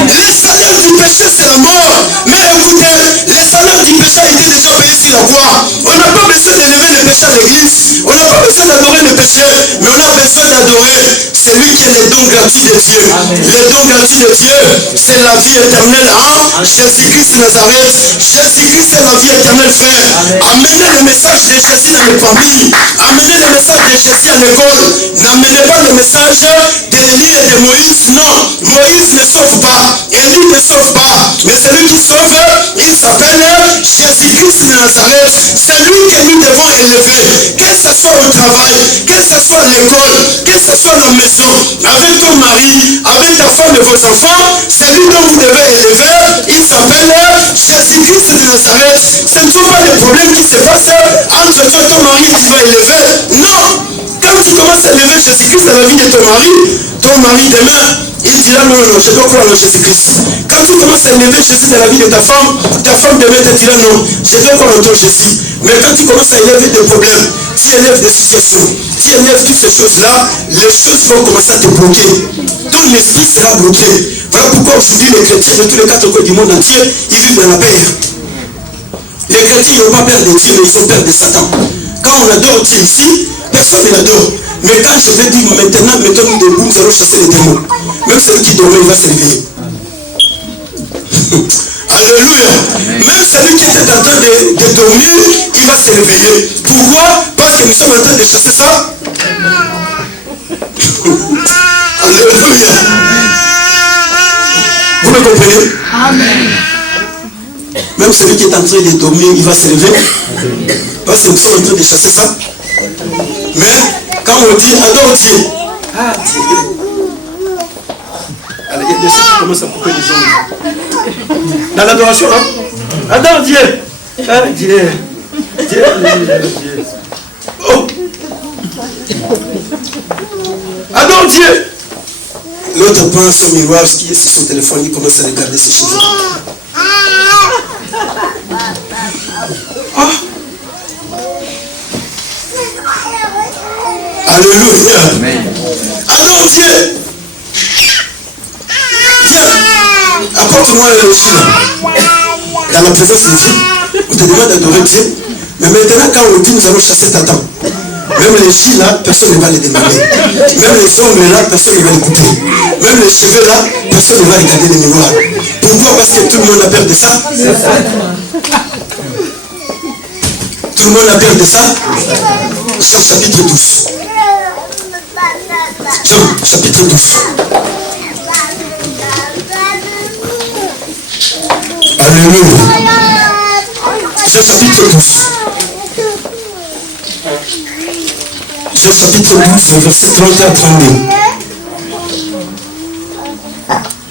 Les salaires du péché, c'est la mort. Mais écoutez, les salaires du péché a été déjà payé sur la croix. On n'a pas besoin d'élever le péché à l'église. On n'a pas besoin d'adorer le péché, mais on a besoin d'adorer celui qui est le don gratuit de Dieu. Le don gratuit de Dieu, c'est la vie éternelle en Jésus-Christ de Nazareth. Jésus-Christ est la vie éternelle, frère. Amenez le message de Jésus dans les familles. Amenez le message de Jésus à l'école. N'amenez pas le message d'Élie et de Moïse. Non, Moïse ne sauve pas. Élie ne sauve pas. Mais celui qui sauve, il s'appelle Jésus-Christ de Nazareth. C'est lui que nous devons élever. Que ce soit au travail, que ce soit à l'école, que ce soit à la maison, avec ton mari, avec ta femme et vos enfants, c'est lui dont vous devez élever. Il s'appelle Jésus-Christ de Nazareth. Ce ne sont pas les problèmes qui se passent entre toi et ton mari que tu vas élever. Non! Quand tu commences à élever Jésus-Christ dans la vie de ton mari demain, il dira non, non, je dois croire en Jésus-Christ. Quand tu commences à élever Jésus dans la vie de ta femme demain te dira non, je dois croire en ton Jésus. Mais quand tu commences à élever des problèmes, tu élèves des situations, tu élèves toutes ces choses-là, les choses vont commencer à te bloquer. Ton esprit sera bloqué. Voilà pourquoi aujourd'hui les chrétiens de tous les quatre coins du monde entier, ils vivent dans la paix. Les chrétiens n'ont pas peur de Dieu, mais ils ont peur de Satan. Quand on adore Dieu ici, personne ne l'adore. Mais quand je vais dire maintenant, mettons-nous debout, nous allons chasser les démons. Même celui qui dormait, il va se réveiller. Alléluia. Même celui qui était en train de dormir, il va se réveiller. Pourquoi? Parce que nous sommes en train de chasser ça. Alléluia. Vous me comprenez? Amen. Même celui qui est en train de dormir, il va se réveiller. Parce que nous sommes en train de chasser ça. Mais quand on dit adore Dieu, alors, il y a des choses qui commencent à couper les gens. Dans l'adoration, hein? Adore Dieu. Ah, Dieu. Oh. Adore Dieu. L'autre prend son miroir qui est sur son téléphone, il commence à regarder ses cheveux. Ah. Alléluia. Adore Dieu. Viens, apporte-moi le chien. Dans la présence de Dieu, on te demande d'adorer Dieu. Mais maintenant, quand on dit nous allons chasser Satan, même les chines là, personne ne va les demander. Même les ongles là, personne ne va les couper. Même les cheveux là, personne ne va regarder les miroirs. Pourquoi? Parce que tout le monde a peur de ça. Tout le monde a peur de ça. Jean chapitre 12. Jean chapitre 12. Alléluia. Jean chapitre 12. Jean chapitre 12, verset 34 à 32.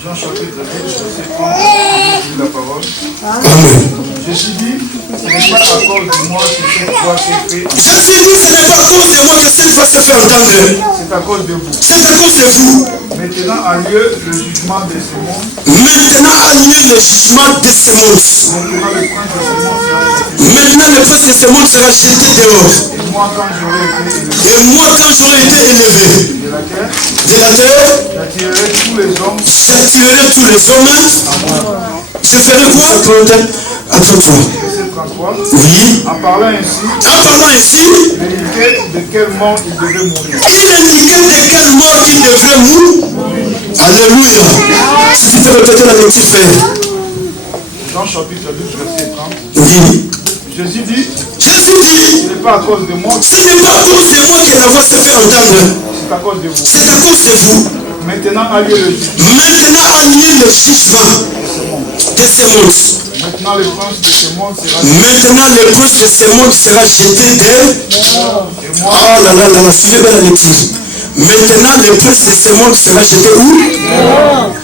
Jean chapitre 12, verset 34, la parole. Amen. Jésus dit, ce n'est pas à cause de moi que cette voix s'est fait. Jésus dit, ce n'est pas à cause de moi que cette voix s'est fait entendre. C'est à cause de vous. C'est à cause de vous. Maintenant a lieu le jugement de ce monde. Maintenant a lieu le jugement de ce monde. Maintenant le prince de ce monde sera jeté Maintenant, le prince de ce monde sera jeté dehors. Et moi, quand j'aurai été élevé Et moi, quand j'aurai été élevé de la terre, de la terre, j'attirerai tous les hommes j'attirerai tous les hommes. Je ferai quoi? Attends-toi. Verset 33. Oui. En parlant ainsi, En parlant ainsi, il indiquait de quelle mort il devait mourir. il indiquait de quelle mort il devrait mourir. Alléluia. Si tu peux répéter la lecture, frère. Jean chapitre 12, verset 30. Oui. Jésus dit, Jésus dit, ce n'est pas à cause de moi, ce n'est pas à cause de moi que la voix se fait entendre. c'est à cause de vous. C'est à cause de vous. Maintenant a lieu le jugement Maintenant a lieu le jugement de ce monde. Maintenant le prince de ce monde sera Maintenant le prince de ce monde sera jeté dehors. et moi, Oh là là là là, suivez bien la lecture. Maintenant le prince de ce monde sera jeté où?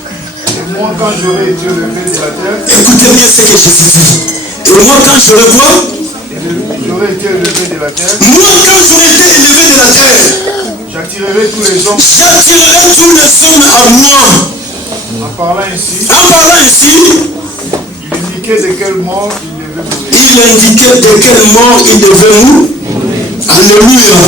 quand j'aurai été élevé de la terre, Écoutez bien ce que Jésus dit. Et moi quand j'aurai quoi? j'aurai été élevé de la terre, Moi quand j'aurai été élevé de la terre, j'attirerai tous les hommes j'attirerai tous les hommes à moi. en parlant ainsi. En parlant ainsi, Il indiquait de quelle mort il devait mourir. il indiquait de quelle mort il devait mourir. Alléluia.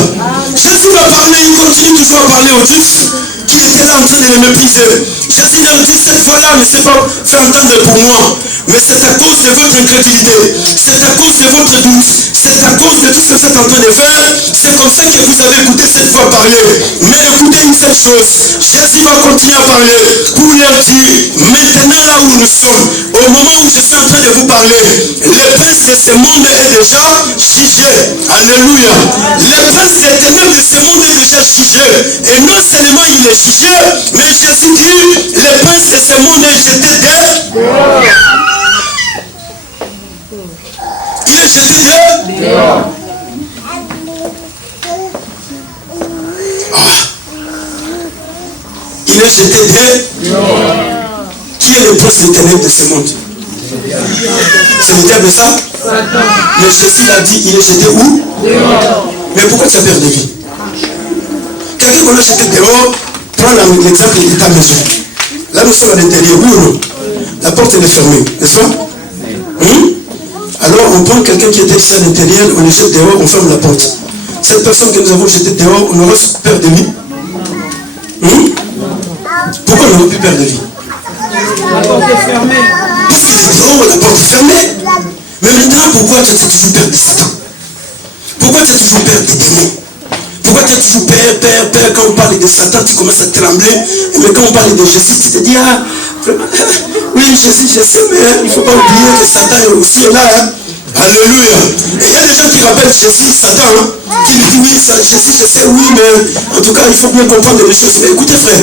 Jésus va parler, il continue toujours à parler aux Juifs qui étaient là en train de le mépriser. Jésus leur dit, cette fois-là ne s'est pas fait entendre pour moi, mais c'est à cause de votre incrédulité, c'est à cause de votre doute, c'est à cause de tout ce que vous êtes en train de faire, c'est comme ça que vous avez écouté cette voix parler. Mais écoutez une seule chose, Jésus va continuer à parler pour leur dire, maintenant là où nous sommes, au moment où je suis en train de vous parler, le prince de ce monde est déjà jugé. Alléluia. Le prince des ténèbres de ce monde est déjà jugé. Et non seulement il est jugé, mais Jésus dit, le prince de ce monde est jeté dehors. Il est jeté dehors. Il est jeté dehors. Qui est le prince des ténèbres de ce monde? C'est le diable, ça? Mais Jésus l'a dit, il est jeté où? Mais pourquoi tu as peur de lui? Quelqu'un qu'on a jeté dehors, prends l'exemple de ta maison. Là, nous sommes à l'intérieur, oui ou non? La porte elle est fermée, n'est-ce pas? Alors, on prend quelqu'un qui était ici à l'intérieur, on le jette dehors, on ferme la porte. Cette personne que nous avons jetée dehors, on aura peur de lui? Pourquoi on n'aura plus peur de lui? La porte est fermée. Parce qu'il est dehors, la porte est fermée. Mais maintenant, pourquoi tu as toujours peur de Satan? Pourquoi tu as toujours peur des démons? Pourquoi tu as toujours peur, quand on parle de Satan, tu commences à trembler. Mais quand on parle de Jésus, tu te dis, ah, vraiment, oui, Jésus, je sais, mais il ne faut pas oublier que Satan est aussi là. Alléluia. Et il y a des gens qui rappellent Jésus, Satan, qui lui disent, oui, Jésus, je sais, oui, mais en tout cas, il faut bien comprendre les choses. Mais écoutez, frère,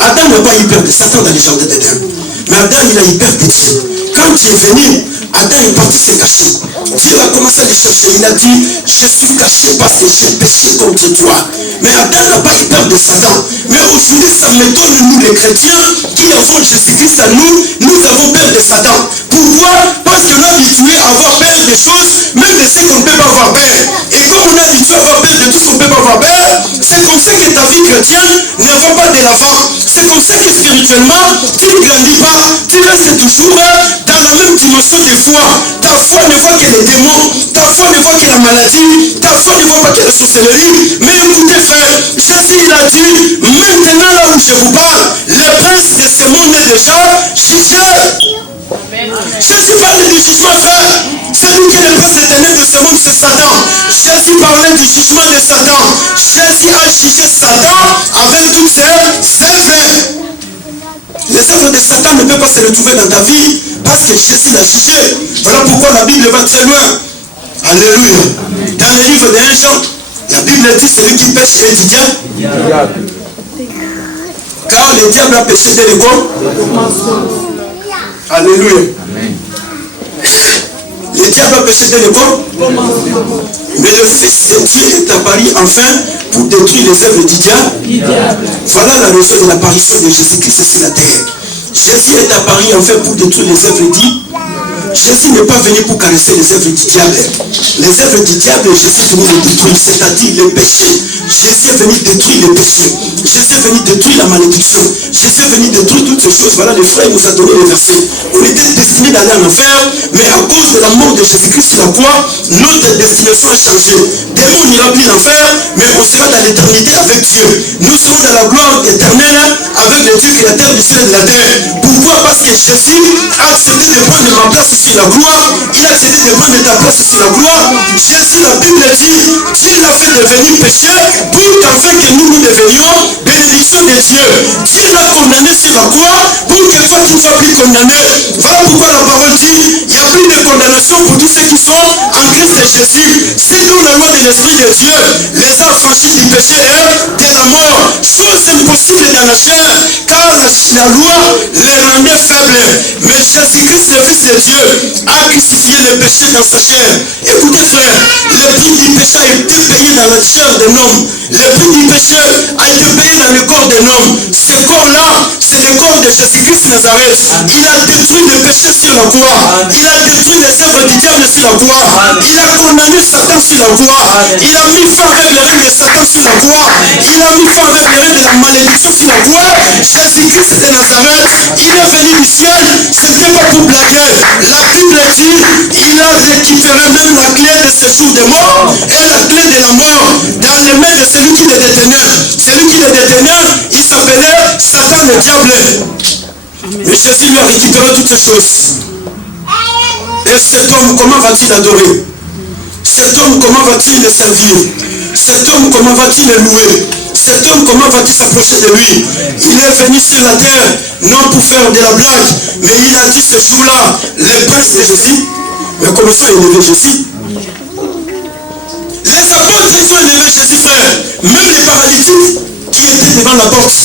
Adam n'a pas eu peur de Satan dans les jardins d'Éden. Mais Adam, il a eu peur de Dieu. Quand Dieu est venu, Adam est parti se cacher. Dieu a commencé à le chercher. Il a dit, je suis caché parce que j'ai péché contre toi. Mais Adam n'a pas eu peur de Satan. Mais aujourd'hui, ça m'étonne, nous les chrétiens, qui avons Jésus-Christ à nous, nous avons peur de Satan. Pourquoi? Parce qu'on est habitué à avoir peur des choses, même de ce qu'on ne peut pas avoir peur. Et comme on est habitué à avoir peur de tout ce qu'on ne peut pas avoir peur, c'est comme ça que ta vie chrétienne ne va pas de l'avant. C'est comme ça que spirituellement, tu ne grandis pas. Tu restes toujours dans la même dimension de foi. Ta foi ne voit que les démons. Ta foi ne voit que la maladie. Ta foi ne voit pas que la sorcellerie. Mais écoutez, frère, Jésus il a dit, maintenant là où je vous parle, le prince de ce monde est déjà jugé. Jésus parlait du jugement, frère. Celui qui est le prince des ténèbres de ce monde, c'est Satan. Jésus parlait du jugement de Satan. Jésus a jugé Satan avec toutes ses œuvres. Les œuvres de Satan ne peuvent pas se retrouver dans ta vie parce que Jésus l'a jugé. Voilà pourquoi la Bible va très loin. Alléluia. Dans le livre de 1 Jean, la Bible dit celui qui pêche est du diable. Car le diable a péché dès le corps. Alléluia. Le diable a péché dès le corps. Mais le Fils de Dieu est apparu enfin pour détruire les œuvres du diable. Voilà la raison de l'apparition de Jésus-Christ sur la terre. Jésus est apparu enfin pour détruire les œuvres du Jésus n'est pas venu pour caresser les œuvres du diable. Les œuvres du diable, Jésus est venu les détruire, c'est-à-dire les péchés. Jésus est venu détruire les péchés. Jésus est venu détruire la malédiction. Jésus est venu détruire toutes ces choses. Voilà, les frères nous a donné les versets. On était destiné d'aller en enfer, mais à cause de la mort de Jésus-Christ sur la croix, notre destination a changé. Demain, on n'ira plus en enfer, mais on sera dans l'éternité avec Dieu. Nous serons dans la gloire éternelle avec le Dieu créateur du ciel et de la terre. Pourquoi? Parce que Jésus a accepté de prendre ma place sur la gloire. Il a accepté de prendre ta place sur la gloire. Jésus, la Bible dit, Dieu l'a fait devenir péché pour qu'afin que nous devenions bénédiction de Dieu. Dieu l'a condamné sur la croix pour que toi tu ne sois plus condamné. Voilà pourquoi la parole dit, il n'y a plus de condamnation pour tous ceux qui sont en Christ Jésus. C'est nous la loi de l'Esprit de Dieu les a franchis du péché et de la mort. Chose impossible dans la chair, car la loi les rendait faibles. Mais Jésus-Christ, le Fils de Dieu, a crucifié le péché dans sa chair. Écoutez frère, le prix du péché a été payé dans la chair d'un homme. Le prix du péché a été payé dans le corps d'un homme. Ce corps-là, c'est le corps de Jésus-Christ de Nazareth. Il a détruit le péché sur la croix. Il a détruit les œuvres du diable sur la croix. Il a condamné Satan sur la croix. Il a mis fin avec le règne de Satan sur la croix. Il a mis fin avec le règne de la malédiction sur la croix. Jésus-Christ de Nazareth, il est venu du ciel. Ce n'était pas pour blaguer. La Bible dit, il a récupéré même la clé de ce jour de mort et la clé de la mort dans les mains de celui qui le détenait. Celui qui le détenait, il s'appelait Satan le diable. Mais Jésus lui a récupéré toutes ces choses. Et cet homme, comment va-t-il adorer? Cet homme, comment va-t-il le servir? Cet homme, comment va-t-il le louer? Cet homme, comment va-t-il s'approcher de lui? Il est venu sur la terre, non pour faire de la blague, mais il a dit ce jour-là, les princes de Jésus. Mais comment ça, il élevé Jésus? Les apôtres, ils ont élevé Jésus, frère. Même les paralytiques qui étaient devant la porte,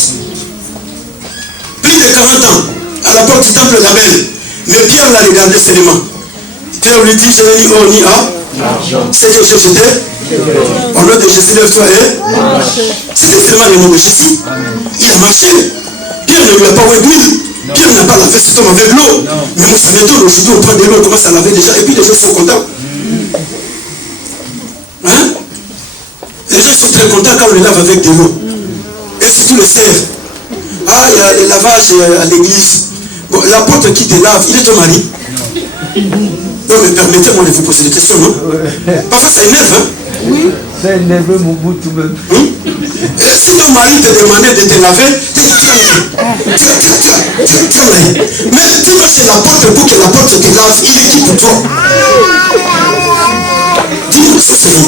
plus de 40 ans, à la porte du temple d'Abel. Mais Pierre l'a regardé seulement. Pierre lui dit, je n'ai ni or ni a. C'est que j'ai jeté. Au nom de Jésus, lève-toi et. C'était seulement le nom de Jésus. Il a marché. Pierre ne lui a pas oublié. Pierre n'a pas lavé cet homme avec l'eau. Mais vous savez tout, aujourd'hui on prend de l'eau, on commence à laver déjà. Et puis les gens sont contents. Hein? Les gens sont très contents quand on les lave avec de l'eau. Et surtout les sœurs. Ah, il y a le lavage à l'église. Bon, l'apôtre qui te lave, il est ton mari? Non, mais permettez-moi de vous poser des questions, non? Parfois ça énerve, hein? Oui, ça énerve mon bout tout même. Si ton mari te demandait de te laver, tu vas mais tu vas chez l'apôtre pour que l'apôtre te lave, il est qui pour toi? Dis-moi, ça c'est rien.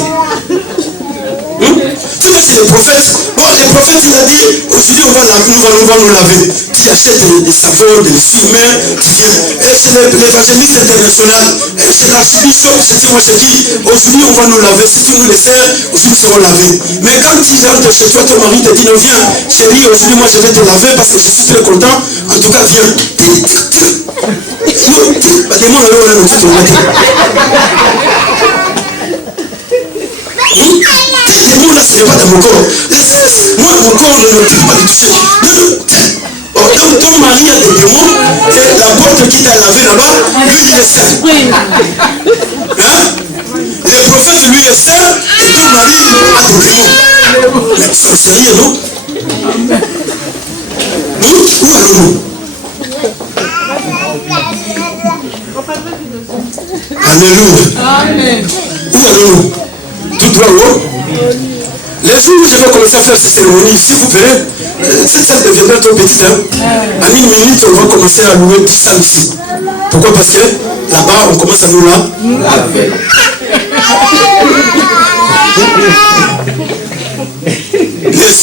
Tu vas chez les prophètes. Bon, les prophètes, il a dit, aujourd'hui on va nous laver. Tu achètes des savons, des essuie-mains, tu viens. Et chez l'évangéliste international, et chez l'archbishop, moi je dis, aujourd'hui on va nous laver. Surtout nous les sœurs, aujourd'hui nous serons lavés. Mais quand tu rentres chez toi, ton mari te dit, non viens, chérie, aujourd'hui moi je vais te laver parce que je suis très content. En tout cas, viens. Non, dis-moi le nom, là, tu te les mots là, ce n'est pas dans mon corps. Moi, mon corps ne peut pas les toucher. Donc, ton mari a des démons et l'apôtre qui t'a lavé là-bas, lui, il est saint. Hein? Les prophètes, lui, est saint et ton mari a des démons. Mais ça, c'est rien, non? Nous, où allons-nous? Alléluia. Amen. Où allons-nous? Tout droit haut. Les jours où je vais commencer à faire ces cérémonies, s'il vous plaît, cette salle deviendra trop petite. Hein? En une minute, on va commencer à louer 10 salles ici. Pourquoi? Parce que là-bas, on commence à nous laver. Yes.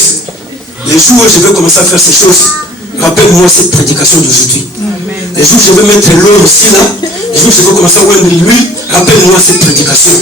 Les jours où je vais commencer à faire ces choses, rappelle-moi cette prédication d'aujourd'hui. Les jours où je vais mettre l'eau aussi là, les jours où je vais commencer à oindre l'huile, rappelle-moi cette prédication.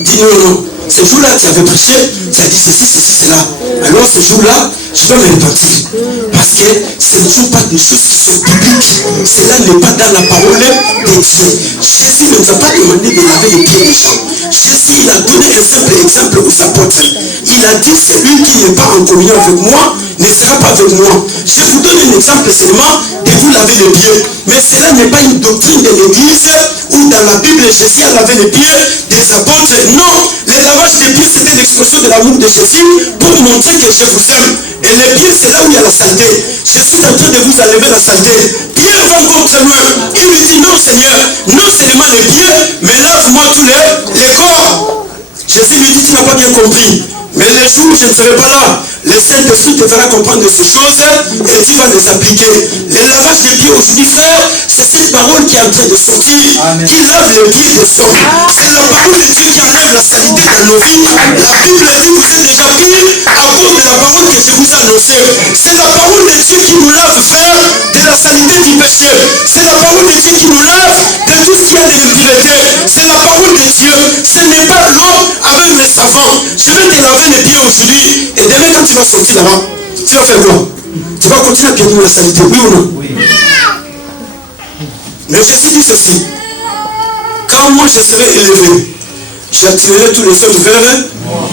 Dis non. Ce jour-là, tu avais prêché, tu as dit ceci, cela. Alors ce jour-là, je dois me repentir. Parce que ce ne sont pas des choses qui sont publiques. Cela n'est pas dans la parole de Dieu. Jésus ne nous a pas demandé de laver les pieds des gens. Jésus, il a donné un simple exemple aux apôtres. Il a dit, celui qui n'est pas en communion avec moi ne sera pas avec moi. Je vous donne un exemple seulement de vous laver les pieds. Mais cela n'est pas une doctrine de l'église ou Bible, Jésus a lavé les pieds des apôtres. Non, le lavage des pieds, c'était l'expression de l'amour de Jésus pour montrer que je vous aime. Et les pieds, c'est là où il y a la saleté. Je suis en train de vous enlever la saleté. Pierre va encore très loin. Il lui dit, non Seigneur, non seulement les pieds, mais lave-moi tous les corps. Jésus lui dit, tu n'as pas bien compris. Mais les jours où je ne serai pas là, le Saint-Esprit te fera comprendre ces choses et tu vas les appliquer. Le lavage des pieds aujourd'hui, frère, c'est cette parole qui est en train de sortir, Amen. qui lave les pieds des hommes. C'est la parole de Dieu qui enlève la saleté dans nos vies. La Bible dit, vous êtes déjà purs à cause de la parole que je vous ai annoncée. C'est la parole de Dieu qui nous lave, frère, de la saleté du péché. C'est la parole de Dieu qui nous lave de tout ce qui a de l'impureté. C'est la parole de Dieu. Ce n'est pas l'eau avec le savon. Je vais te laver les pieds aujourd'hui. Et demain, quand tu vas sortir là-bas, tu vas faire quoi? Tu vas continuer à piétiner la saleté, oui ou non? Oui. Mais Jésus dit ceci. Quand moi je serai élevé, j'attirerai tous les hommes vers moi.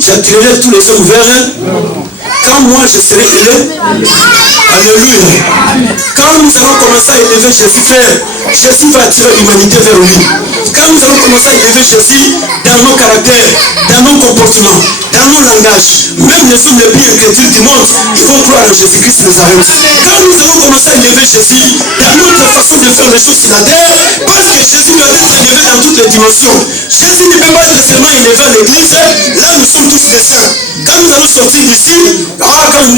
J'attirerai tous les hommes vers moi. Quand moi je serai élevé, alléluia. Quand nous allons commencer à élever Jésus, frère, Jésus va attirer l'humanité vers lui. Quand nous allons commencer à élever Jésus dans nos caractères, dans nos comportements, dans nos langages, même les hommes les plus incrédules du monde, ils vont croire en Jésus-Christ de Nazareth. Quand nous allons commencer à élever Jésus dans notre façon de faire les choses sur la terre, parce que Jésus doit être élevé dans toutes les dimensions. Jésus ne peut pas être seulement élevé à l'église, là nous sommes tous des saints. Quand nous allons sortir d'ici, quand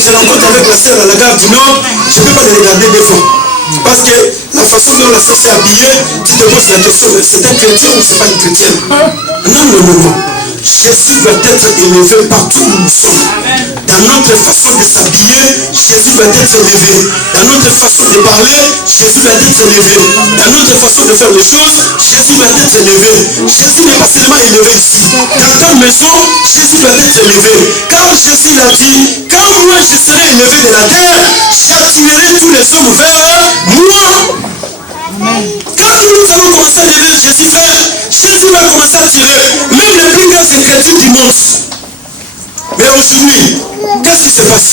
je me rencontre avec la sœur à la gare du Nord, je ne peux pas les regarder devant. Parce que la façon dont la sœur s'est habillée, tu te poses la question, mais c'est un chrétien ou c'est pas une chrétienne? Non, non, non, non. Jésus doit être élevé partout où nous sommes. Dans notre façon de s'habiller, Jésus doit être élevé. Dans notre façon de parler, Jésus doit être élevé. Dans notre façon de faire les choses, Jésus doit être élevé. Jésus n'est pas seulement élevé ici. Dans ta maison, Jésus doit être élevé. Quand Jésus l'a dit, quand moi je serai élevé de la terre, j'attirerai tous les hommes vers moi. Quand nous allons commencer à élever Jésus, frère, Jésus va commencer à tirer même les plus grands incrédules du monde. Mais aujourd'hui, qu'est-ce qui se passe?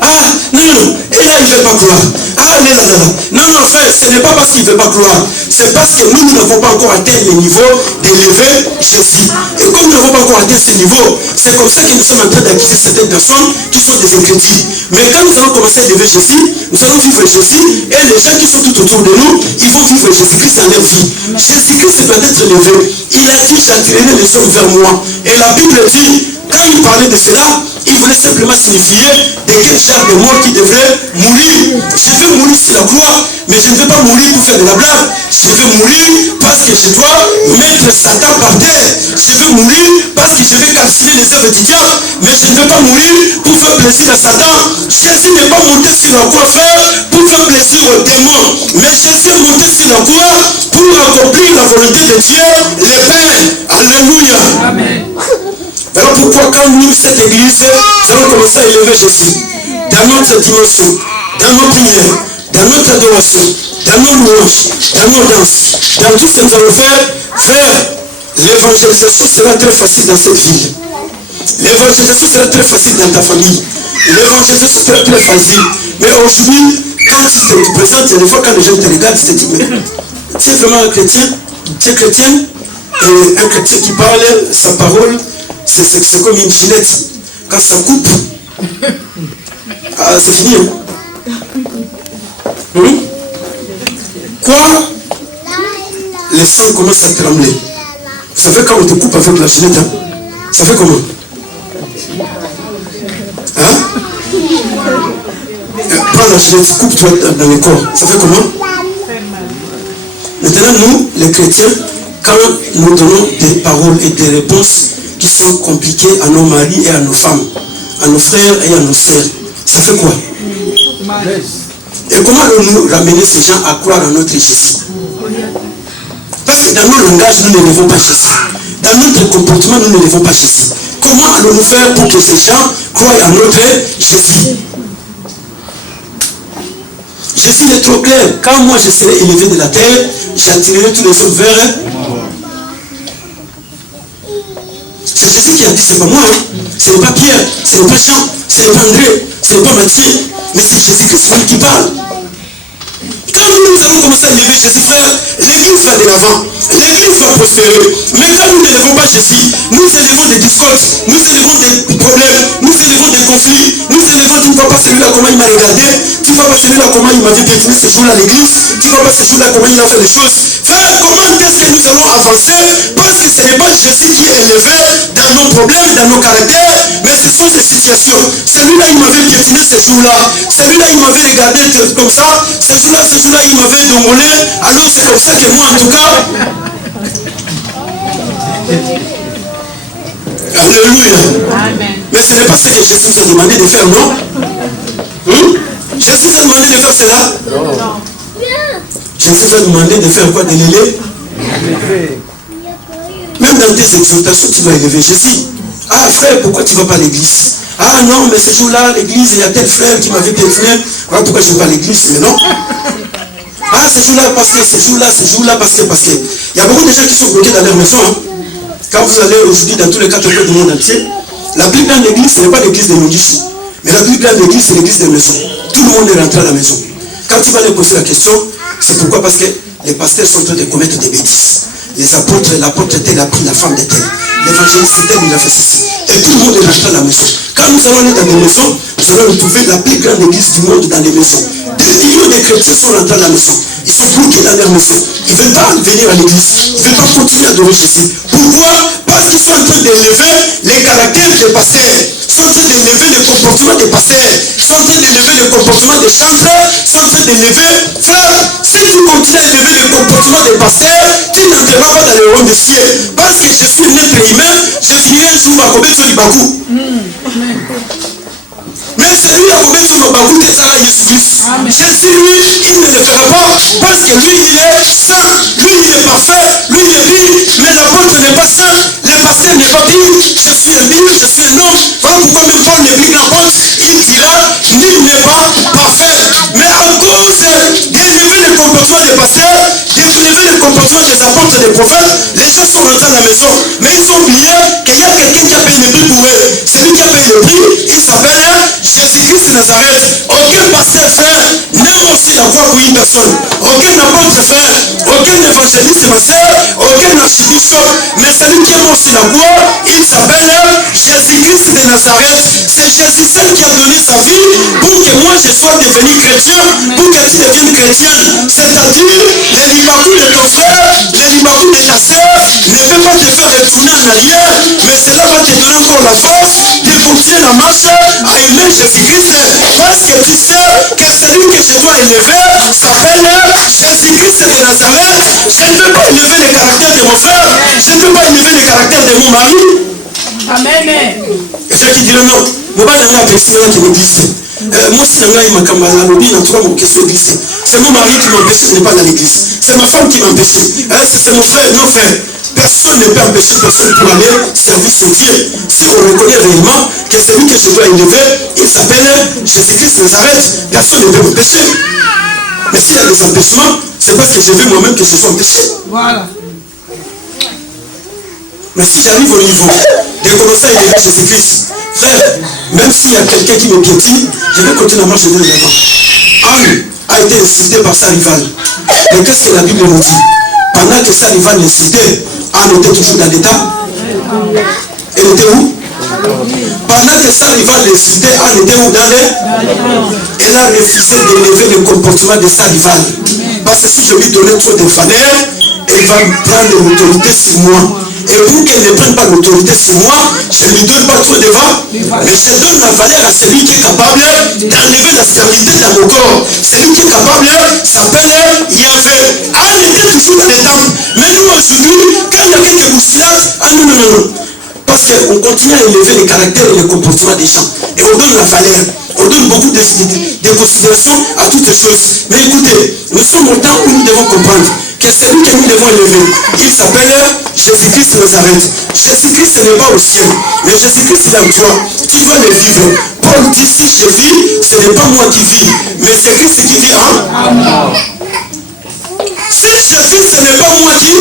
Ah, non, non, et là il ne veut pas croire. Ah, là, là, là. Non, non, frère, ce n'est pas parce qu'il ne veut pas croire. C'est parce que nous n'avons pas encore atteint le niveau d'élever Jésus. Et comme nous n'avons pas encore atteint ce niveau, c'est comme ça que nous sommes en train d'accuser certaines personnes qui sont des incrédules. Mais quand nous allons commencer à élever Jésus, nous allons vivre Jésus, et les gens qui sont tout autour de nous, ils vont vivre Jésus-Christ dans leur vie. Jésus-Christ doit être élevé. Il a dit, j'attirerai les hommes vers moi. Et la Bible dit, quand il parlait de cela, il voulait simplement signifier de quel genre de mort qui devrait mourir. Je veux mourir sur la croix, mais je ne veux pas mourir pour faire de la blague. Je veux mourir parce que je dois mettre Satan par terre. Je veux mourir parce que je vais calciner les œuvres du diable, mais je ne veux pas mourir pour faire plaisir à Satan. Jésus n'est pas monté sur la croix, frère, pour faire plaisir aux démons, mais Jésus est monté sur la croix pour accomplir la volonté de Dieu, le Père. Alléluia. Amen. Voilà pourquoi quand nous, cette église, nous allons commencer à élever Jésus dans notre dimension, dans nos prières, dans notre adoration, dans nos louanges, dans nos danses, dans tout ce que nous allons faire, frère, l'évangélisation sera très facile dans cette ville. L'évangélisation sera très facile dans ta famille. L'évangélisation sera très facile. Mais aujourd'hui, quand tu te présentes, des fois quand les gens te regardent, ils te disent, mais tu es vraiment un chrétien? Tu es chrétien? Et un chrétien qui parle, sa parole, c'est comme une gilette. Quand ça coupe, c'est fini. Quoi? Les sangs commencent à trembler. Vous savez quand on te coupe avec la gilette, hein? Ça fait comment? Hein? Prends la gilette, coupe-toi dans le corps. Ça fait comment? Maintenant, nous, les chrétiens, quand nous donnons des paroles et des réponses qui sont compliquées à nos maris et à nos femmes, à nos frères et à nos sœurs, ça fait quoi? Et comment allons-nous ramener ces gens à croire en notre Jésus? Parce que dans nos langages, nous n'élevons pas Jésus. Dans notre comportement, nous n'élevons pas Jésus. Comment allons-nous faire pour que ces gens croient en notre Jésus? Jésus est trop clair. Quand moi je serai élevé de la terre, j'attirerai tous les hommes vers. C'est Jésus qui a dit, c'est pas moi. Hein. Ce n'est pas Pierre, ce n'est pas Jean, ce n'est pas André, ce n'est pas Matthieu, mais c'est Jésus-Christ qui parle. Quand quand nous allons commencer à élever Jésus, frère, l'église va de l'avant. L'église va prospérer. Mais quand nous n'élevons pas Jésus, nous élevons des discordes, nous élevons des problèmes, nous élevons des conflits, nous élevons, tu ne vois pas celui-là comment il m'a regardé, tu ne vois pas celui-là comment il m'avait piétiné ce jour-là à l'église, tu ne vois pas ce jour-là comment il a fait les choses. Frère, comment est-ce que nous allons avancer? Parce que ce n'est pas Jésus qui est élevé dans nos problèmes, dans nos caractères, mais ce sont ces situations. Celui-là, il m'avait piétiné ce jour-là. Celui-là, il m'avait regardé comme ça. Ce jour-là, il m'avait domolé. Alors c'est comme ça que moi, en tout cas... Alléluia. Amen. Mais ce n'est pas ce que Jésus vous a demandé de faire, non? Jésus vous a demandé de faire cela? Non. Jésus vous a demandé de faire quoi? De l'élever? Même dans tes exhortations, tu dois élever Jésus. Ah frère, pourquoi tu ne vas pas à l'église? Ah non, mais ce jour-là, l'église, il y a tel frère qui m'avait piétiné. Voilà pourquoi je ne vais pas à l'église, mais non. Ah, ce jour-là, parce que, ce jour-là, parce que. Il y a beaucoup de gens qui sont bloqués dans leur maison. Hein. Quand vous allez aujourd'hui dans tous les 4 coins du monde entier, la plus grande église, ce n'est pas l'église de Mondichi. Mais la plus grande église, c'est l'église des maisons. Tout le monde est rentré à la maison. Quand tu vas leur poser la question, c'est pourquoi? Parce que les pasteurs sont en train de commettre des bêtises. Les apôtres, l'apôtre tel a pris la femme de tel. L'évangéliste tel, il a fait ceci. Et tout le monde est rentré à la maison. Quand nous allons aller dans les maisons, nous allons retrouver la plus grande église du monde dans les maisons. Des millions de chrétiens sont rentrés à la maison. Ils sont bloqués dans leur maison. Ils ne veulent pas venir à l'église. Ils ne veulent pas continuer à adorer Jésus. Pourquoi? Parce qu'ils sont en train d'élever les caractères des pasteurs. Ils sont en train d'élever le comportement des pasteurs. Ils sont en train d'élever le comportement des chantres. Ils sont en train d'élever. Frère, si tu continues à élever le comportement des pasteurs, tu n'entreras pas dans le royaume des cieux. Parce que je suis un être humain, je finirai un jour à commettre sur Ibakou. Mais celui-là, commettre sur Ibakou, c'est ça, Jésus-Christ. Jésus, lui, il ne le fera pas parce que lui, il est saint, lui, il est parfait, lui, il est pur. Mais l'apôtre n'est pas saint, le pasteur n'est pas pur. Je suis un pur, je suis un homme. Voilà pourquoi même Paul, le plus grand apôtre, il dira, nul n'est pas parfait. Mais à cause d'élever le comportement des pasteurs, d'élever le comportement des apôtres, des prophètes, les gens sont rentrés à la maison. Mais ils ont oublié qu'il y a quelqu'un qui a payé le prix pour eux. Celui qui a payé le prix, il s'appelle Jésus-Christ de Nazareth. Aucun pasteur frère n'aime aussi la voix pour une personne. Aucun apôtre frère, aucun évangéliste ma soeur, aucun archibishop. Mais celui qui aime aussi la voix, il s'appelle Jésus-Christ de Nazareth. C'est Jésus seul qui a donné sa vie pour que moi je sois devenu chrétien, pour que tu deviennes chrétienne. C'est-à-dire, les libakou de ton frère, les libakou de ta soeur ne peut pas te faire retourner en arrière, mais cela va te donner encore la force de continuer la marche à aimer Jésus-Christ. Parce que tu sais que celui que je dois élever s'appelle Jésus-Christ de Nazareth. Je ne peux pas élever le caractère de mon frère, je ne peux pas élever le caractère de mon mari. Amen. Et ceux qui diront non, moi je n'ai pas personne qui m'existe. Moi si je n'ai pas mon question église. C'est mon mari qui m'empêche de ne pas aller à l'église. C'est ma femme qui m'empêche. C'est mon frère, non frère. Personne ne peut empêcher personne pour aller servir son Dieu. Si on reconnaît réellement que celui que je dois élever, il s'appelle Jésus-Christ de Nazareth, personne ne peut m'empêcher. Mais s'il y a des empêchements, c'est parce que je veux moi-même que je sois empêché. Voilà. Mais si j'arrive au niveau de commencer à élever Jésus-Christ, frère, même s'il y a quelqu'un qui me piétine, je vais continuer à marcher de l'avant. Anne a été insulté par sa rivale. Mais qu'est-ce que la Bible nous dit? Pendant que sa rivale l'insultait, Anne était toujours dans l'état. Elle était où? Pendant que sa rivale l'insultait, Anne était où? Dans les... Elle a refusé d'élever le comportement de sa rivale. Parce que si je lui donnais trop de valeur, elle va prendre l'autorité sur moi. Et pour qu'elle ne prenne pas l'autorité sur moi, je ne lui donne pas trop de valeur. Mais je donne la valeur à celui qui est capable d'enlever la stabilité dans mon corps. Celui qui est capable s'appelle Yahvé. Anne était toujours dans les temples. Mais nous aujourd'hui, quand il y a quelques bousculades, ah non, non, non. Parce qu'on continue à élever les caractères et les comportements des gens. Et on donne la valeur. On donne beaucoup de considération à toutes les choses. Mais écoutez, nous sommes au temps où nous devons comprendre que celui que nous devons élever, il s'appelle Jésus-Christ de Nazareth. Jésus-Christ n'est pas au ciel, mais Jésus-Christ est là où toi. Tu dois le vivre. Paul dit, si je vis, ce n'est pas moi qui vis, mais c'est Christ qui vit en moi. Si je vis, ce n'est pas moi qui,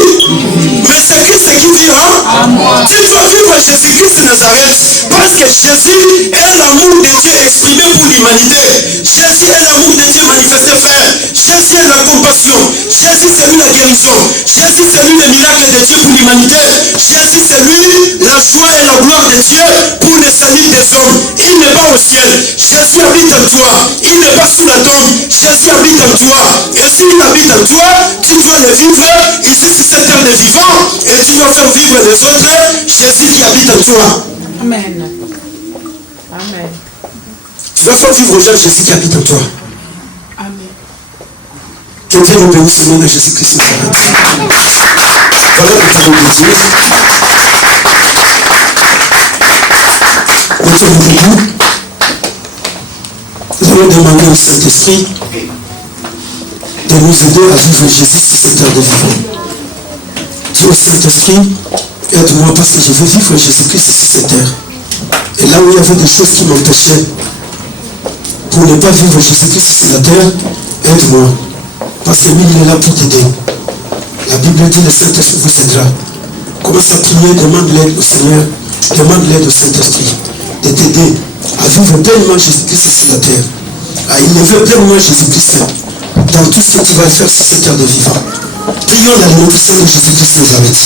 mais c'est Christ qui vit en moi. Tu dois vivre Jésus-Christ de Nazareth. Nazareth. Parce que Jésus est l'amour de Dieu exprimé pour l'humanité. Jésus est l'amour de Dieu manifesté, frère. Jésus est la compassion. Jésus c'est lui la guérison. Jésus c'est lui le miracle de Dieu pour l'humanité. Jésus c'est lui la joie et la gloire de Dieu pour le salut des hommes. Il n'est pas au ciel. Jésus habite en toi. Il n'est pas sous la tombe. Jésus habite en toi. Et s'il habite en toi, tu dois le vivre ici sur cette terre de vivant. Et tu dois faire vivre les autres. Jésus qui habite en toi. Amen. Amen. Tu dois faire vivre aux gens Jésus qui habite en toi. Amen. Que Dieu nous bénisse au nom de Jésus-Christ. Voilà le temps de Dieu. Mettez-vous debout. Nous allons demander au Saint-Esprit de nous aider à vivre Jésus sur cette terre de vivant. Dis au Saint-Esprit, aide-moi parce que je veux vivre Jésus-Christ sur cette terre. Et là où il y avait des choses qui m'empêchaient pour ne pas vivre Jésus-Christ sur la terre, aide-moi. Parce que lui, il est là pour t'aider. La Bible dit, le Saint-Esprit vous aidera. Commence à prier, demande l'aide au Seigneur, demande l'aide au Saint-Esprit de t'aider à vivre pleinement Jésus-Christ sur la terre, à élever pleinement Jésus-Christ dans tout ce que tu vas faire sur cette terre de vivant. Prions dans le nom puissant de Jésus-Christ Nazareth.